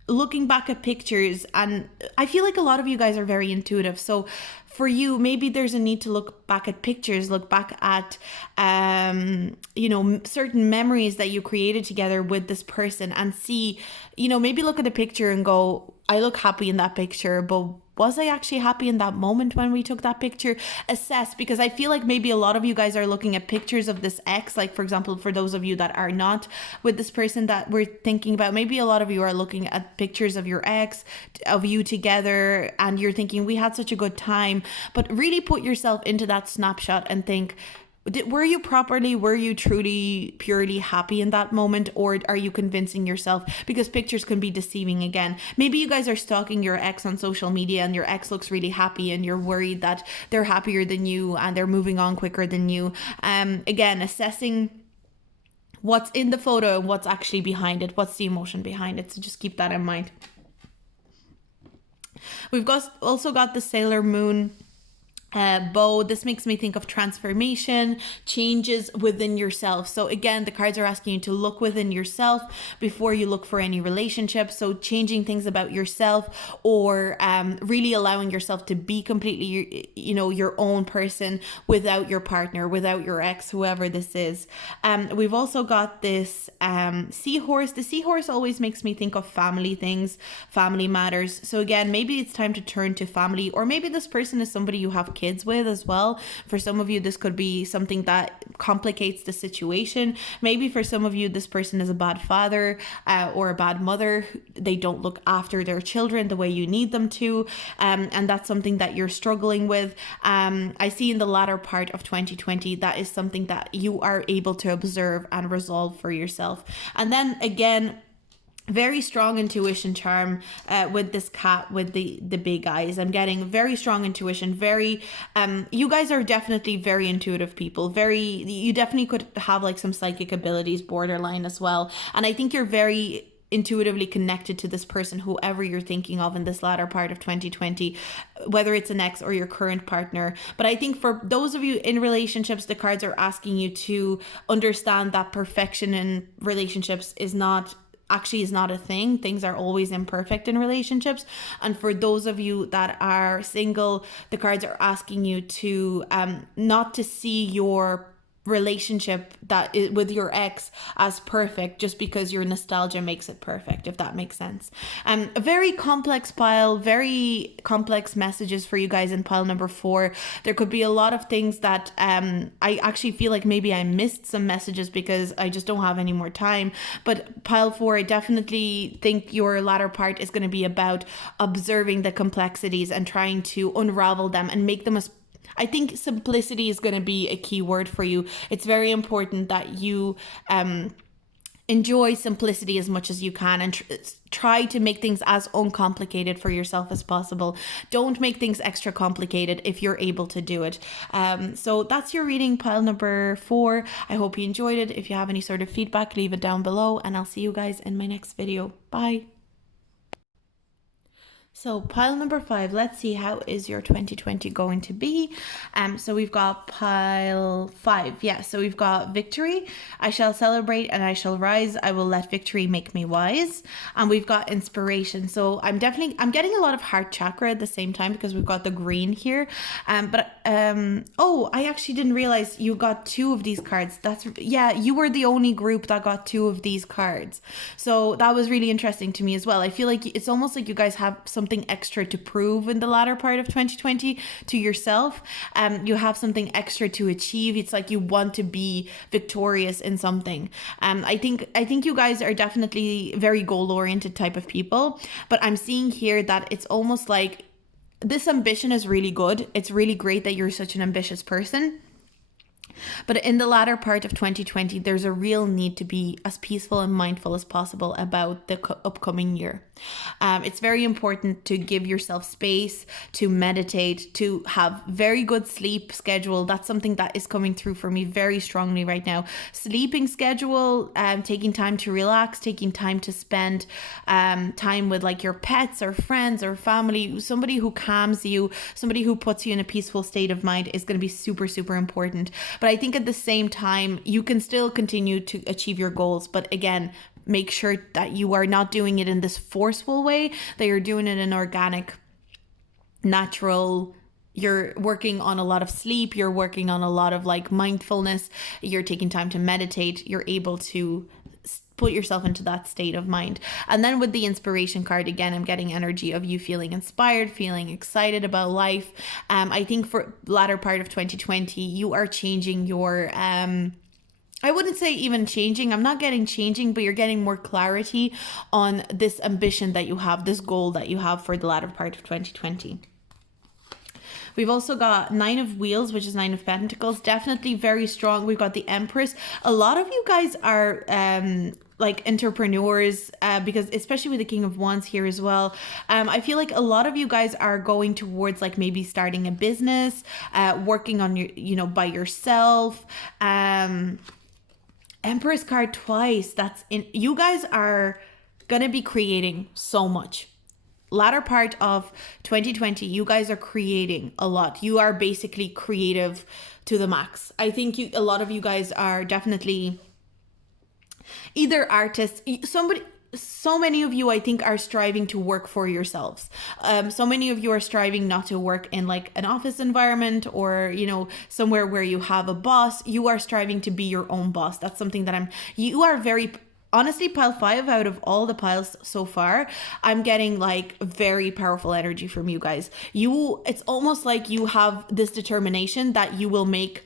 looking back at pictures. And I feel like a lot of you guys are very intuitive. So for you, maybe there's a need to look back at pictures, look back at, certain memories that you created together with this person, and see, maybe look at a picture and go, I look happy in that picture, but was I actually happy in that moment when we took that picture? Assess, because I feel like maybe a lot of you guys are looking at pictures of this ex. Like, for example, for those of you that are not with this person that we're thinking about, maybe a lot of you are looking at pictures of your ex, of you together, and you're thinking, we had such a good time. But really put yourself into that snapshot and think, were you truly, purely happy in that moment, or are you convincing yourself? Because pictures can be deceiving again. Maybe you guys are stalking your ex on social media and your ex looks really happy and you're worried that they're happier than you and they're moving on quicker than you. Again, assessing what's in the photo and what's actually behind it. What's the emotion behind it? So just keep that in mind. We've also got the Sailor Moon Bow, this makes me think of transformation, changes within yourself. So again, the cards are asking you to look within yourself before you look for any relationship. So changing things about yourself, or really allowing yourself to be completely, your own person without your partner, without your ex, whoever this is. We've also got this seahorse. The seahorse always makes me think of family things, family matters. So again, maybe it's time to turn to family, or maybe this person is somebody you have kids with as well. For some of you, this could be something that complicates the situation. Maybe for some of you, this person is a bad father or a bad mother. They don't look after their children the way you need them to, and that's something that you're struggling with. I see in the latter part of 2020 that is something that you are able to observe and resolve for yourself. And then again, very strong intuition charm with this cat with the big eyes. I'm getting very strong intuition. Very you guys are definitely very intuitive people. You definitely could have like some psychic abilities borderline as well. And I think you're very intuitively connected to this person, whoever you're thinking of in this latter part of 2020, whether it's an ex or your current partner. But I think for those of you in relationships, the cards are asking you to understand that perfection in relationships is not a thing. Things are always imperfect in relationships. And for those of you that are single, the cards are asking you to not to see your relationship that is with your ex as perfect just because your nostalgia makes it perfect, if that makes sense. A very complex pile, very complex messages for you guys in pile number 4. There could be a lot of things that I actually feel like maybe I missed some messages because I just don't have any more time. But pile 4, I definitely think your latter part is going to be about observing the complexities and trying to unravel them and make them as I think simplicity is going to be a key word for you. It's very important that you enjoy simplicity as much as you can and try to make things as uncomplicated for yourself as possible. Don't make things extra complicated if you're able to do it. So that's your reading, pile number 4. I hope you enjoyed it. If you have any sort of feedback, leave it down below, and I'll see you guys in my next video. Bye. So pile number 5, let's see how is your 2020 going to be. So we've got pile 5. Yeah, so we've got victory. I shall celebrate and I shall rise. I will let victory make me wise. And we've got inspiration. So I'm getting a lot of heart chakra at the same time because we've got the green here. I actually didn't realize you got 2 of these cards. You were the only group that got 2 of these cards. So that was really interesting to me as well. I feel like it's almost like you guys have something extra to prove in the latter part of 2020 to yourself. You have something extra to achieve. It's like you want to be victorious in something. I think you guys are definitely very goal-oriented type of people, but I'm seeing here that it's almost like this ambition is really good. It's really great that you're such an ambitious person. But in the latter part of 2020, there's a real need to be as peaceful and mindful as possible about the upcoming year. It's very important to give yourself space, to meditate, to have very good sleep schedule. That's something that is coming through for me very strongly right now. Sleeping schedule, taking time to relax, taking time to spend time with like your pets or friends or family, somebody who calms you, somebody who puts you in a peaceful state of mind is going to be super, super important. But I think at the same time, you can still continue to achieve your goals. But again, make sure that you are not doing it in this forceful way, that you're doing it in organic, natural. You're working on a lot of sleep. You're working on a lot of like mindfulness. You're taking time to meditate. You're able to put yourself into that state of mind. And then with the inspiration card, again, I'm getting energy of you feeling inspired, feeling excited about life. I think for latter part of 2020, you are changing your I wouldn't say even changing. I'm not getting changing, but you're getting more clarity on this ambition that you have, this goal that you have for the latter part of 2020. We've also got 9 of Wheels, which is 9 of Pentacles. Definitely very strong. We've got the Empress. A lot of you guys are like entrepreneurs, because especially with the King of Wands here as well. I feel like a lot of you guys are going towards like maybe starting a business, working on your, by yourself. Empress card twice. You guys are gonna be creating so much. latter part of 2020, you guys are creating a lot. You are basically creative to the max. I think a lot of you guys are definitely either artists, so many of you, I think, are striving to work for yourselves. So many of you are striving not to work in like an office environment or, somewhere where you have a boss. You are striving to be your own boss. That's something that you are very, honestly, pile 5 out of all the piles so far, I'm getting like very powerful energy from you guys. It's almost like you have this determination that you will make,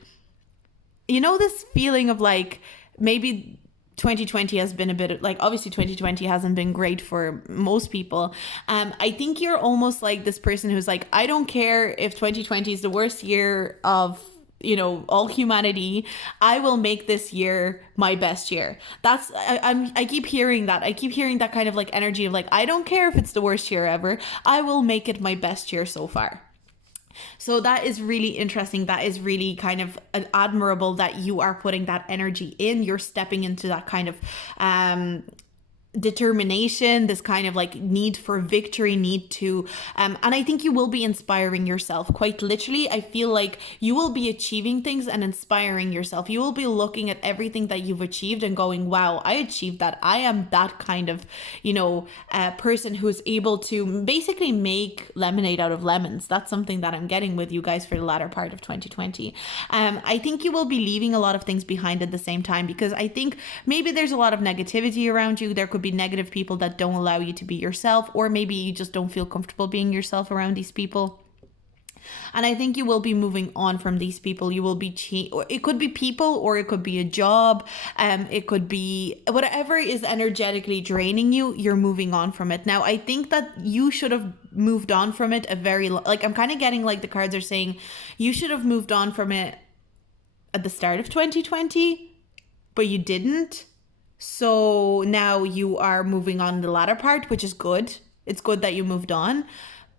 this feeling of like, maybe 2020 has been a bit of, like, obviously 2020 hasn't been great for most people. I think you're almost like this person who's like, I don't care if 2020 is the worst year of all humanity. I will make this year my best year. I keep hearing that. I keep hearing that kind of like energy of like, I don't care if it's the worst year ever. I will make it my best year so far. So that is really interesting. That is really kind of admirable that you are putting that energy in. You're stepping into that kind of determination, this kind of like need for victory, need to and I think you will be inspiring yourself. Quite literally, I feel like you will be achieving things and inspiring yourself. You will be looking at everything that you've achieved and going, wow, I achieved that. I am that kind of person who is able to basically make lemonade out of lemons. That's something that I'm getting with you guys for the latter part of 2020. I think you will be leaving a lot of things behind at the same time, because I think maybe there's a lot of negativity around you. There could be negative people that don't allow you to be yourself, or maybe you just don't feel comfortable being yourself around these people. And I think you will be moving on from these people. You will be it could be people, or it could be a job. It could be whatever is energetically draining you. You're moving on from it. Now, I think that you should have moved on from it I'm kind of getting like the cards are saying you should have moved on from it at the start of 2020, but you didn't. So now you are moving on the latter part, which is good. It's good that you moved on,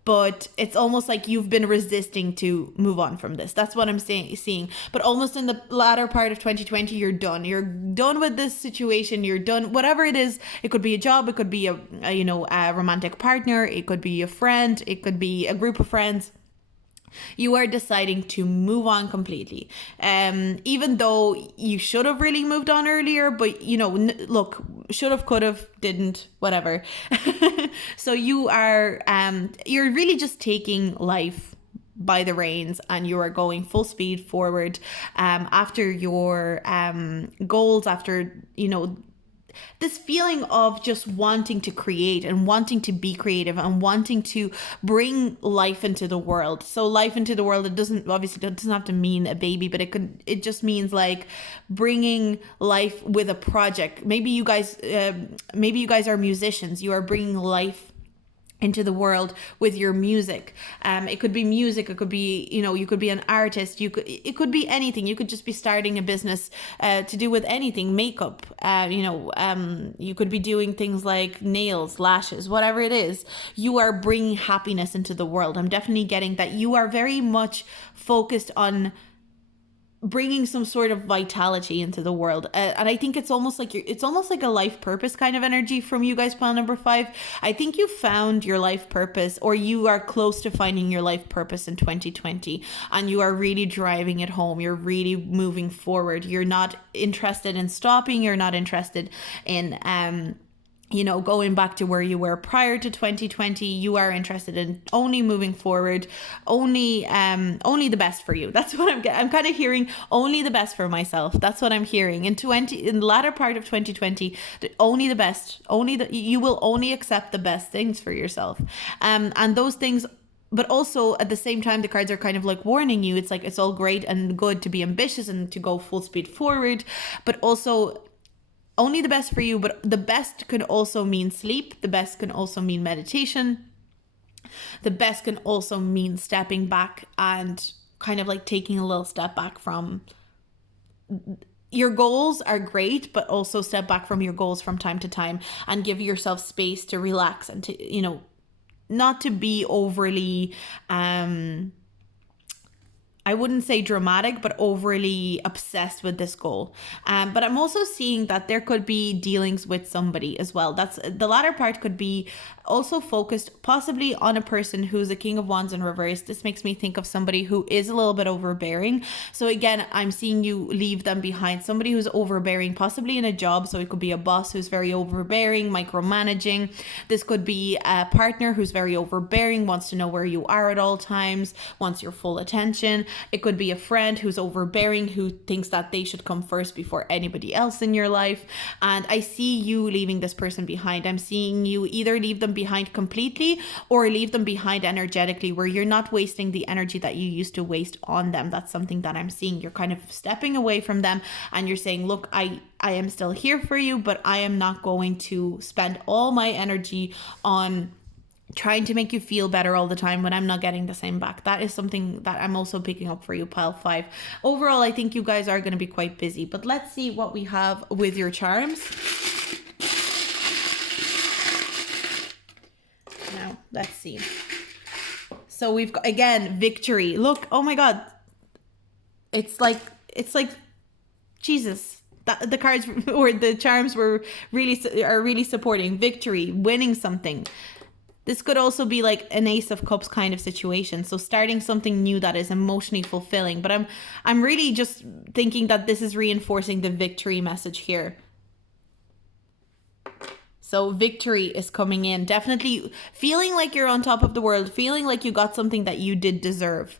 but it's almost like you've been resisting to move on from this. That's what I'm seeing. But almost in the latter part of 2020, you're done. You're done with this situation. You're done. Whatever it is, it could be a job. It could be a romantic partner. It could be a friend. It could be a group of friends. You are deciding to move on completely. Even though you should have really moved on earlier, but look, should have, could have, didn't, whatever. So you are, you're really just taking life by the reins, and you are going full speed forward after your goals, after this feeling of just wanting to create and wanting to be creative and wanting to bring life into the world. So life into the world, it doesn't have to mean a baby, but it just means like bringing life with a project. Maybe you guys are musicians. You are bringing life into the world with your music. It could be music, it could be, you could be an artist, it could be anything. You could just be starting a business to do with anything, makeup, you could be doing things like nails, lashes, whatever it is. You are bringing happiness into the world. I'm definitely getting that you are very much focused on bringing some sort of vitality into the world, and I think it's almost like a life purpose kind of energy from you guys. Pile number 5, I think you found your life purpose, or you are close to finding your life purpose in 2020, and you are really driving it home. You're really moving forward. You're not interested in stopping. You're not interested in going back to where you were prior to 2020. You are interested in only moving forward, only the best for you. That's what I'm kind of hearing. Only the best for myself. That's what I'm hearing. In the latter part of 2020, only the best. You will only accept the best things for yourself. And those things. But also at the same time, the cards are kind of like warning you. It's like, it's all great and good to be ambitious and to go full speed forward, but also only the best for you. But the best can also mean sleep. The best can also mean meditation. The best can also mean stepping back and kind of like taking a little step back from your goals. Are great, but also step back from your goals from time to time and give yourself space to relax and to, not to be overly I wouldn't say dramatic, but overly obsessed with this goal. But I'm also seeing that there could be dealings with somebody as well. That's the latter part could be also focused possibly on a person who's a King of Wands in reverse. This makes me think of somebody who is a little bit overbearing. So again, I'm seeing you leave them behind. Somebody who's overbearing, possibly in a job. So it could be a boss who's very overbearing, micromanaging. This could be a partner who's very overbearing, wants to know where you are at all times, wants your full attention. It could be a friend who's overbearing, who thinks that they should come first before anybody else in your life. And I see you leaving this person behind. I'm seeing you either leave them behind completely or leave them behind energetically, where you're not wasting the energy that you used to waste on them. That's something that I'm seeing. You're kind of stepping away from them and you're saying, look, I am still here for you, but I am not going to spend all my energy on trying to make you feel better all the time when I'm not getting the same back. That is something that I'm also picking up for you, pile 5. Overall, I think you guys are going to be quite busy, but let's see what we have with your charms. Now, let's see. So we've got, again, victory. Look, oh my God. It's like Jesus. The cards or the charms are really supporting victory, winning something. This could also be like an Ace of Cups kind of situation. So starting something new that is emotionally fulfilling. But I'm really just thinking that this is reinforcing the victory message here. So victory is coming in. Definitely feeling like you're on top of the world. Feeling like you got something that you did deserve.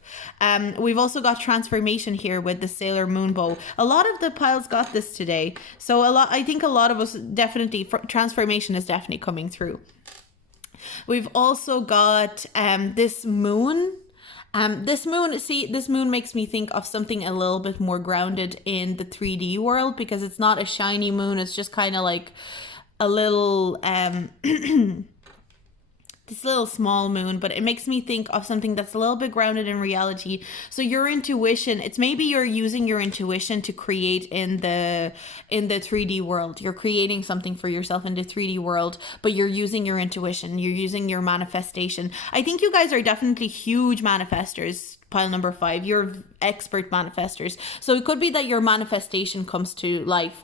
We've also got transformation here with the Sailor Moon bow. A lot of the piles got this today. So I think a lot of us definitely, transformation is definitely coming through. We've also got this moon. This moon makes me think of something a little bit more grounded in the 3D world, because it's not a shiny moon. It's just kind of like a little this little small moon, but it makes me think of something that's a little bit grounded in reality. So your intuition, it's maybe you're using your intuition to create in the 3D world. You're creating something for yourself in the 3D world, but you're using your intuition, you're using your manifestation. I think you guys are definitely huge manifestors. Pile number 5, you're expert manifestors. So it could be that your manifestation comes to life,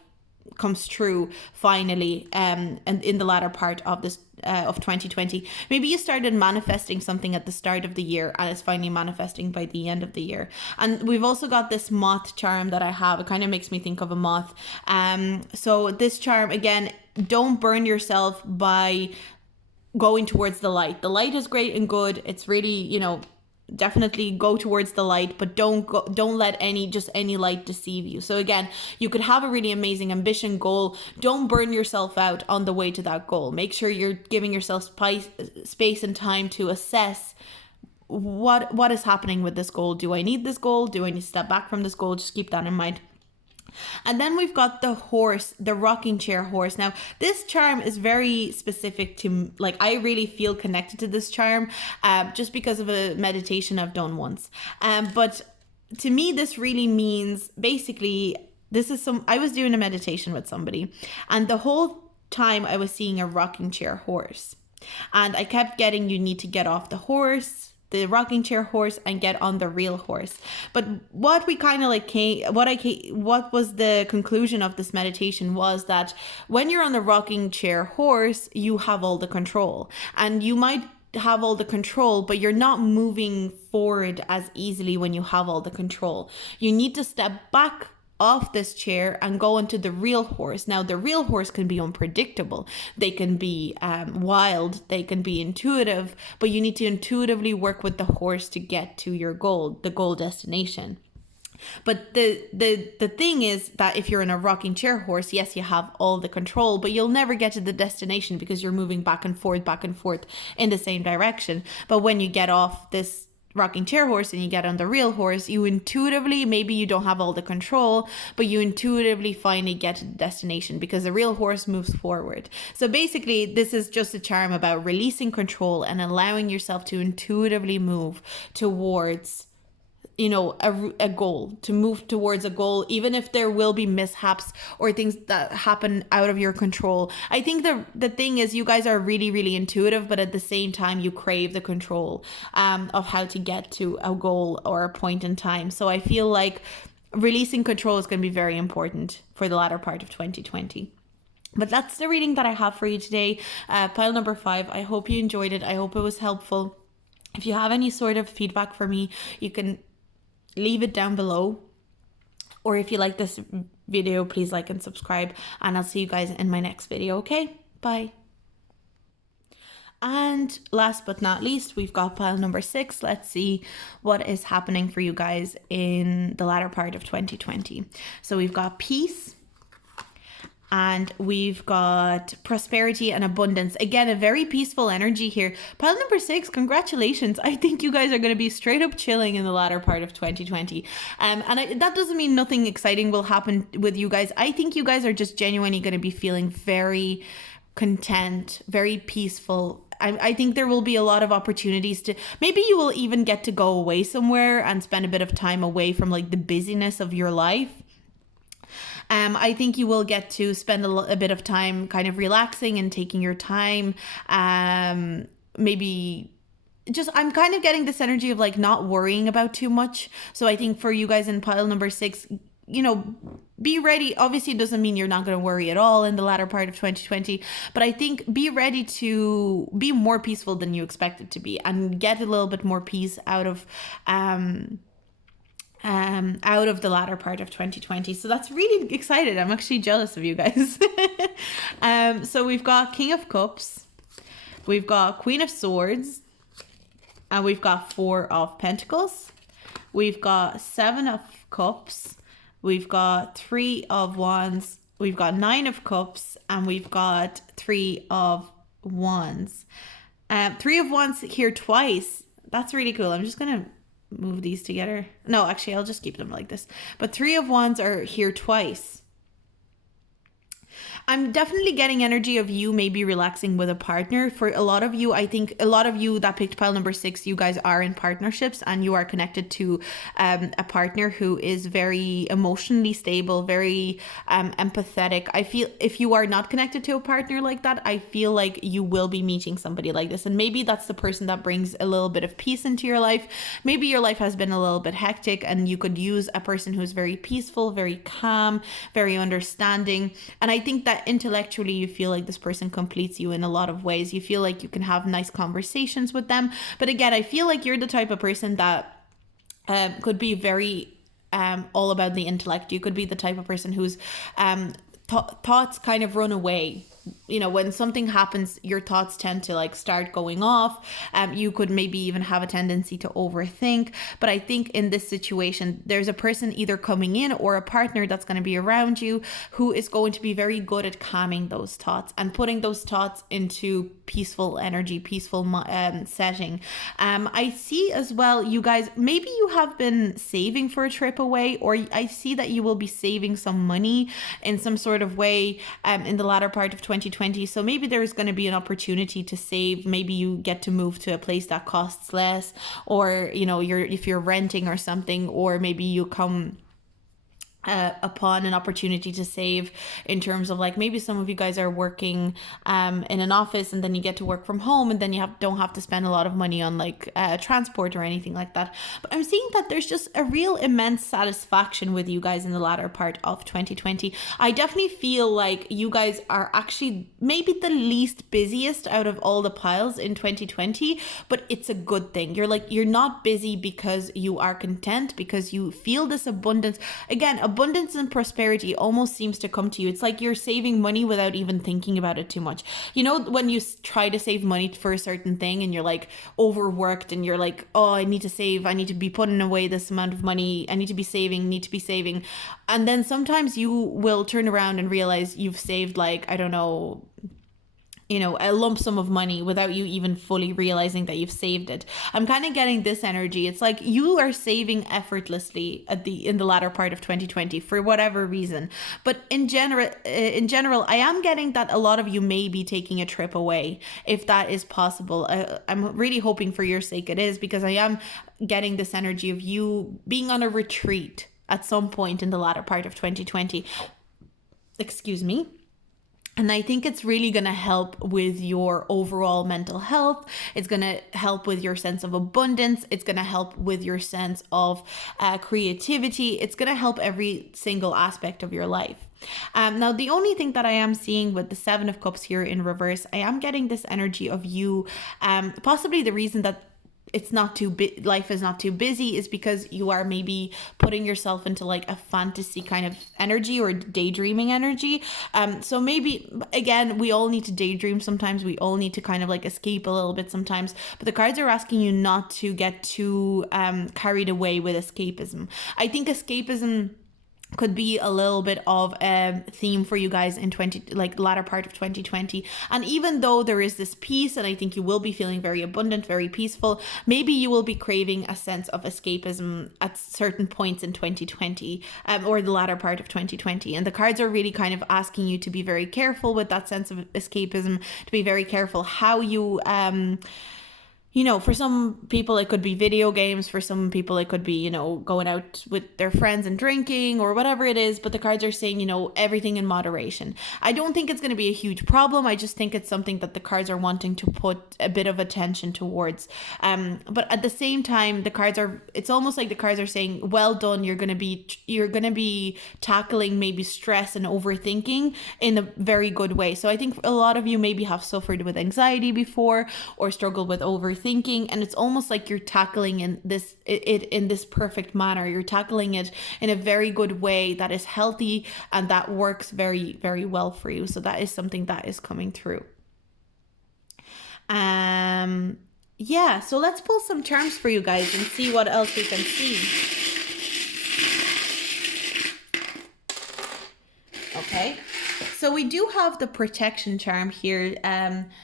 comes true finally, and in the latter part of this of 2020. Maybe you started manifesting something at the start of the year and it's finally manifesting by the end of the year. And we've also got this moth charm that I have. It kind of makes me think of a moth. So this charm, again, don't burn yourself by going towards the light. The light is great and good. It's really, definitely go towards the light, but don't let any light deceive you. So again, you could have a really amazing ambition goal. Don't burn yourself out on the way to that goal. Make sure you're giving yourself space and time to assess what is happening with this goal. Do I need this goal? Do I need to step back from this goal? Just keep that in mind. And then we've got the horse, the rocking chair horse. Now, this charm is very specific to, like, I really feel connected to this charm just because of a meditation I've done once. But to me, this really means, basically, I was doing a meditation with somebody, and the whole time I was seeing a rocking chair horse. And I kept getting, you need to get off the horse, the rocking chair horse, and get on the real horse. But what we kind of like what was the conclusion of this meditation was that when you're on the rocking chair horse, you have all the control, and you might have all the control, but you're not moving forward as easily when you have all the control. You need to step back off this chair and go into the real horse. Now, the real horse can be unpredictable. They can be wild. They can be intuitive, but you need to intuitively work with the horse to get to your goal, the goal destination. But the thing is that if you're in a rocking chair horse, yes, you have all the control, but you'll never get to the destination because you're moving back and forth in the same direction. But when you get off this rocking chair horse and you get on the real horse, you intuitively, maybe you don't have all the control, but you intuitively finally get to the destination because the real horse moves forward. So basically, this is just a charm about releasing control and allowing yourself to intuitively move towards a goal, to move towards a goal, even if there will be mishaps or things that happen out of your control. I think the thing is, you guys are really, really intuitive, but at the same time, you crave the control of how to get to a goal or a point in time. So I feel like releasing control is going to be very important for the latter part of 2020. But that's the reading that I have for you today. Pile number 5. I hope you enjoyed it. I hope it was helpful. If you have any sort of feedback for me, you can leave it down below. Or if you like this video, please like and subscribe. And I'll see you guys in my next video, okay? Bye. And last but not least, we've got pile number 6. Let's see what is happening for you guys in the latter part of 2020. So we've got peace. And we've got prosperity and abundance. Again, a very peaceful energy here. Pile number 6, congratulations. I think you guys are going to be straight up chilling in the latter part of 2020. That doesn't mean nothing exciting will happen with you guys. I think you guys are just genuinely going to be feeling very content, very peaceful. I think there will be a lot of opportunities to, maybe you will even get to go away somewhere and spend a bit of time away from like the busyness of your life. I think you will get to spend a bit of time kind of relaxing and taking your time. Maybe just, I'm kind of getting this energy of like not worrying about too much. So I think for you guys in pile number 6, be ready. Obviously, it doesn't mean you're not going to worry at all in the latter part of 2020. But I think be ready to be more peaceful than you expect it to be and get a little bit more peace out of the latter part of 2020. So that's really excited. I'm actually jealous of you guys. So we've got King of Cups, we've got Queen of Swords, and we've got 4 of Pentacles, we've got 7 of Cups, we've got 3 of Wands, we've got 9 of Cups, and we've got 3 of Wands. 3 of Wands here twice. That's really cool. I'm just gonna move these together. No, actually, I'll just keep them like this. But 3 of Wands are here twice. I'm definitely getting energy of you maybe relaxing with a partner. For a lot of you, I think a lot of you that picked pile number 6, you guys are in partnerships and you are connected to a partner who is very emotionally stable, very empathetic. I feel if you are not connected to a partner like that, I feel like you will be meeting somebody like this. And maybe that's the person that brings a little bit of peace into your life. Maybe your life has been a little bit hectic and you could use a person who's very peaceful, very calm, very understanding. And I think that intellectually you feel like this person completes you in a lot of ways. You feel like you can have nice conversations with them. But again, I feel like you're the type of person that could be very all about the intellect. You could be the type of person whose thoughts kind of run away. When something happens, your thoughts tend to like start going off. You could maybe even have a tendency to overthink. But I think in this situation, there's a person either coming in or a partner that's going to be around you who is going to be very good at calming those thoughts and putting those thoughts into peaceful energy, peaceful setting. I see as well, you guys, maybe you have been saving for a trip away, or I see that you will be saving some money in some sort of way in the latter part of 2020. So maybe there's going to be an opportunity to save. Maybe you get to move to a place that costs less, or if you're renting or something, or maybe you come upon an opportunity to save in terms of like maybe some of you guys are working in an office and then you get to work from home and then you don't have to spend a lot of money on like transport or anything like that. But I'm seeing that there's just a real immense satisfaction with you guys in the latter part of 2020. I definitely feel like you guys are actually maybe the least busiest out of all the piles in 2020, but it's a good thing. You're not busy because you are content, because you feel this abundance. Again, abundance and prosperity almost seems to come to you. It's like you're saving money without even thinking about it too much. When you try to save money for a certain thing and you're like overworked and you're like, oh, I need to save, I need to be putting away this amount of money, I need to be saving. And then sometimes you will turn around and realize you've saved like, I don't know, a lump sum of money without you even fully realizing that you've saved it. I'm kind of getting this energy. It's like you are saving effortlessly in the latter part of 2020 for whatever reason. But in general, I am getting that a lot of you may be taking a trip away, if that is possible. I'm really hoping for your sake it is, because I am getting this energy of you being on a retreat at some point in the latter part of 2020. Excuse me. And I think it's really going to help with your overall mental health. It's going to help with your sense of abundance. It's going to help with your sense of creativity. It's going to help every single aspect of your life. Now, the only thing that I am seeing with the Seven of Cups here in reverse, I am getting this energy of you, possibly the reason that life is not too busy is because you are maybe putting yourself into like a fantasy kind of energy or daydreaming energy. So maybe, again, we all need to daydream sometimes. We all need to kind of like escape a little bit sometimes. But the cards are asking you not to get too carried away with escapism. I think escapism could be a little bit of a theme for you guys in latter part of 2020. And even though there is this peace, and I think you will be feeling very abundant, very peaceful, maybe you will be craving a sense of escapism at certain points in 2020, or the latter part of 2020. And the cards are really kind of asking you to be very careful with that sense of escapism, to be very careful how you for some people it could be video games, for some people it could be, going out with their friends and drinking or whatever it is, but the cards are saying, everything in moderation. I don't think it's going to be a huge problem. I just think it's something that the cards are wanting to put a bit of attention towards. But at the same time, it's almost like the cards are saying, well done, you're going to be tackling maybe stress and overthinking in a very good way. So I think a lot of you maybe have suffered with anxiety before or struggled with overthinking, and it's almost like you're tackling in this perfect manner. You're tackling it in a very good way that is healthy and that works very, very well for you. So that is something that is coming through. So let's pull some charms for you guys and see what else we can see. Okay. So we do have the protection charm here.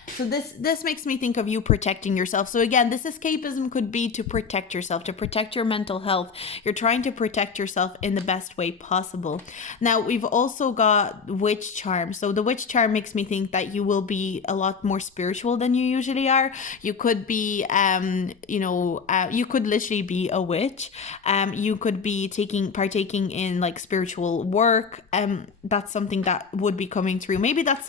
So this makes me think of you protecting yourself. So again, this escapism could be to protect yourself, to protect your mental health. You're trying to protect yourself in the best way possible. Now, we've also got witch charm. So the witch charm makes me think that you will be a lot more spiritual than you usually are. You could be, you could literally be a witch. You could be partaking in like spiritual work. That's something that would be coming through. Maybe that's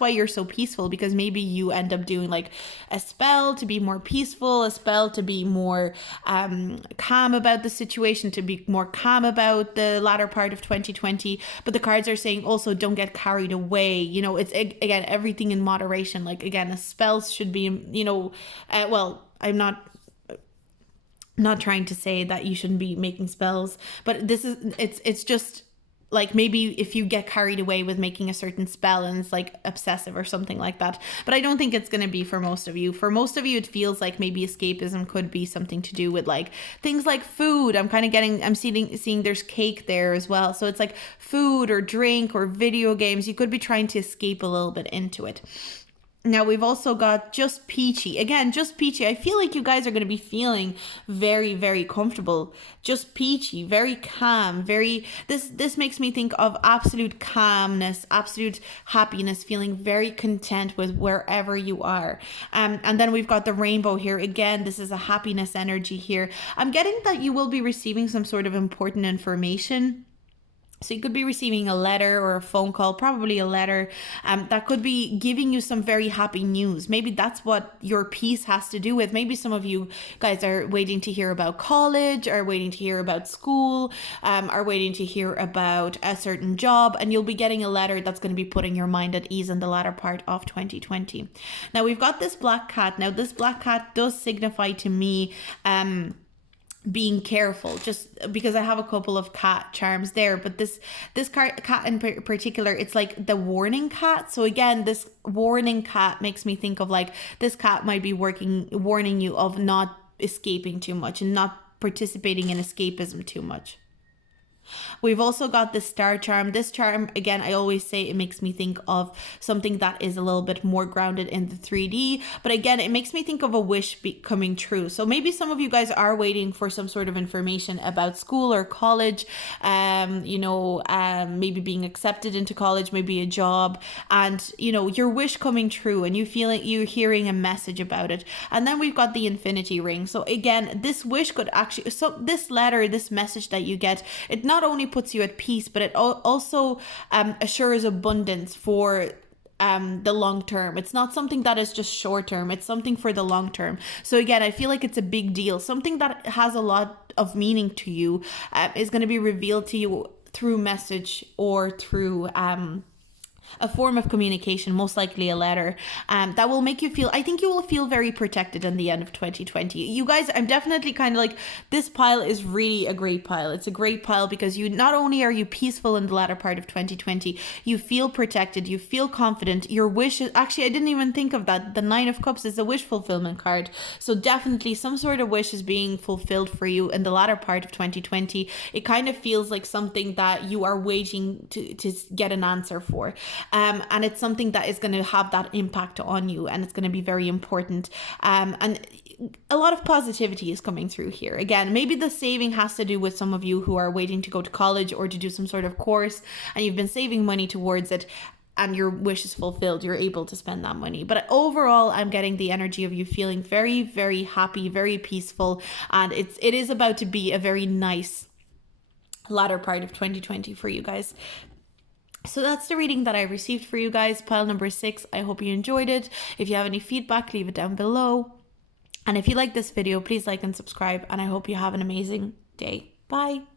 why you're so peaceful, because maybe you end up doing like a spell to be more peaceful, a spell to be more calm about the situation, to be more calm about the latter part of 2020. But the cards are saying also don't get carried away. It's again everything in moderation. Like again, a spell should be I'm not trying to say that you shouldn't be making spells, but it's just like maybe if you get carried away with making a certain spell and it's like obsessive or something like that. But I don't think it's going to be for most of you. For most of you, it feels like maybe escapism could be something to do with like things like food. I'm seeing there's cake there as well. So it's like food or drink or video games. You could be trying to escape a little bit into it. Now we've also got just peachy. Again, just peachy. I feel like you guys are going to be feeling very, very comfortable. Just peachy, very calm, this makes me think of absolute calmness, absolute happiness, feeling very content with wherever you are. And then we've got the rainbow here. Again, this is a happiness energy here. I'm getting that you will be receiving some sort of important information. So you could be receiving a letter or a phone call, probably a letter, that could be giving you some very happy news. Maybe that's what your piece has to do with. Maybe some of you guys are waiting to hear about college, are waiting to hear about school, are waiting to hear about a certain job, and you'll be getting a letter that's going to be putting your mind at ease in the latter part of 2020. Now we've got this black cat. Now this black cat does signify to me, being careful, just because I have a couple of cat charms there, but this cat in particular, it's like the warning cat. So again, this warning cat makes me think of like this cat might be warning you of not escaping too much and not participating in escapism too much. We've also got the star charm. This charm, again, I always say it makes me think of something that is a little bit more grounded in the 3D. But again, it makes me think of a wish coming true. So maybe some of you guys are waiting for some sort of information about school or college, maybe being accepted into college, maybe a job, and your wish coming true, and you're hearing a message about it. And then we've got the infinity ring. So again, this wish could actually, so this letter, this message that you get, it not only puts you at peace, but it also assures abundance for the long term. It's not something that is just short term, it's something for the long term. So again, I feel like it's a big deal. Something that has a lot of meaning to you is going to be revealed to you through message or through a form of communication, most likely a letter, that will make you feel, I think you will feel very protected in the end of 2020. You guys, I'm definitely kind of like, this pile is really a great pile. It's a great pile because you, not only are you peaceful in the latter part of 2020, you feel protected, you feel confident. Your wish is, actually, I didn't even think of that. The 9 of Cups is a wish fulfillment card. So definitely some sort of wish is being fulfilled for you in the latter part of 2020. It kind of feels like something that you are waiting to get an answer for. And it's something that is going to have that impact on you, and it's going to be very important. And a lot of positivity is coming through here. Again, maybe the saving has to do with some of you who are waiting to go to college or to do some sort of course, and you've been saving money towards it, and your wish is fulfilled. You're able to spend that money. But overall, I'm getting the energy of you feeling very, very happy, very peaceful, and it is about to be a very nice latter part of 2020 for you guys. So that's the reading that I received for you guys, pile number 6. I hope you enjoyed it. If you have any feedback, leave it down below. And if you like this video, please like and subscribe. And I hope you have an amazing day. Bye.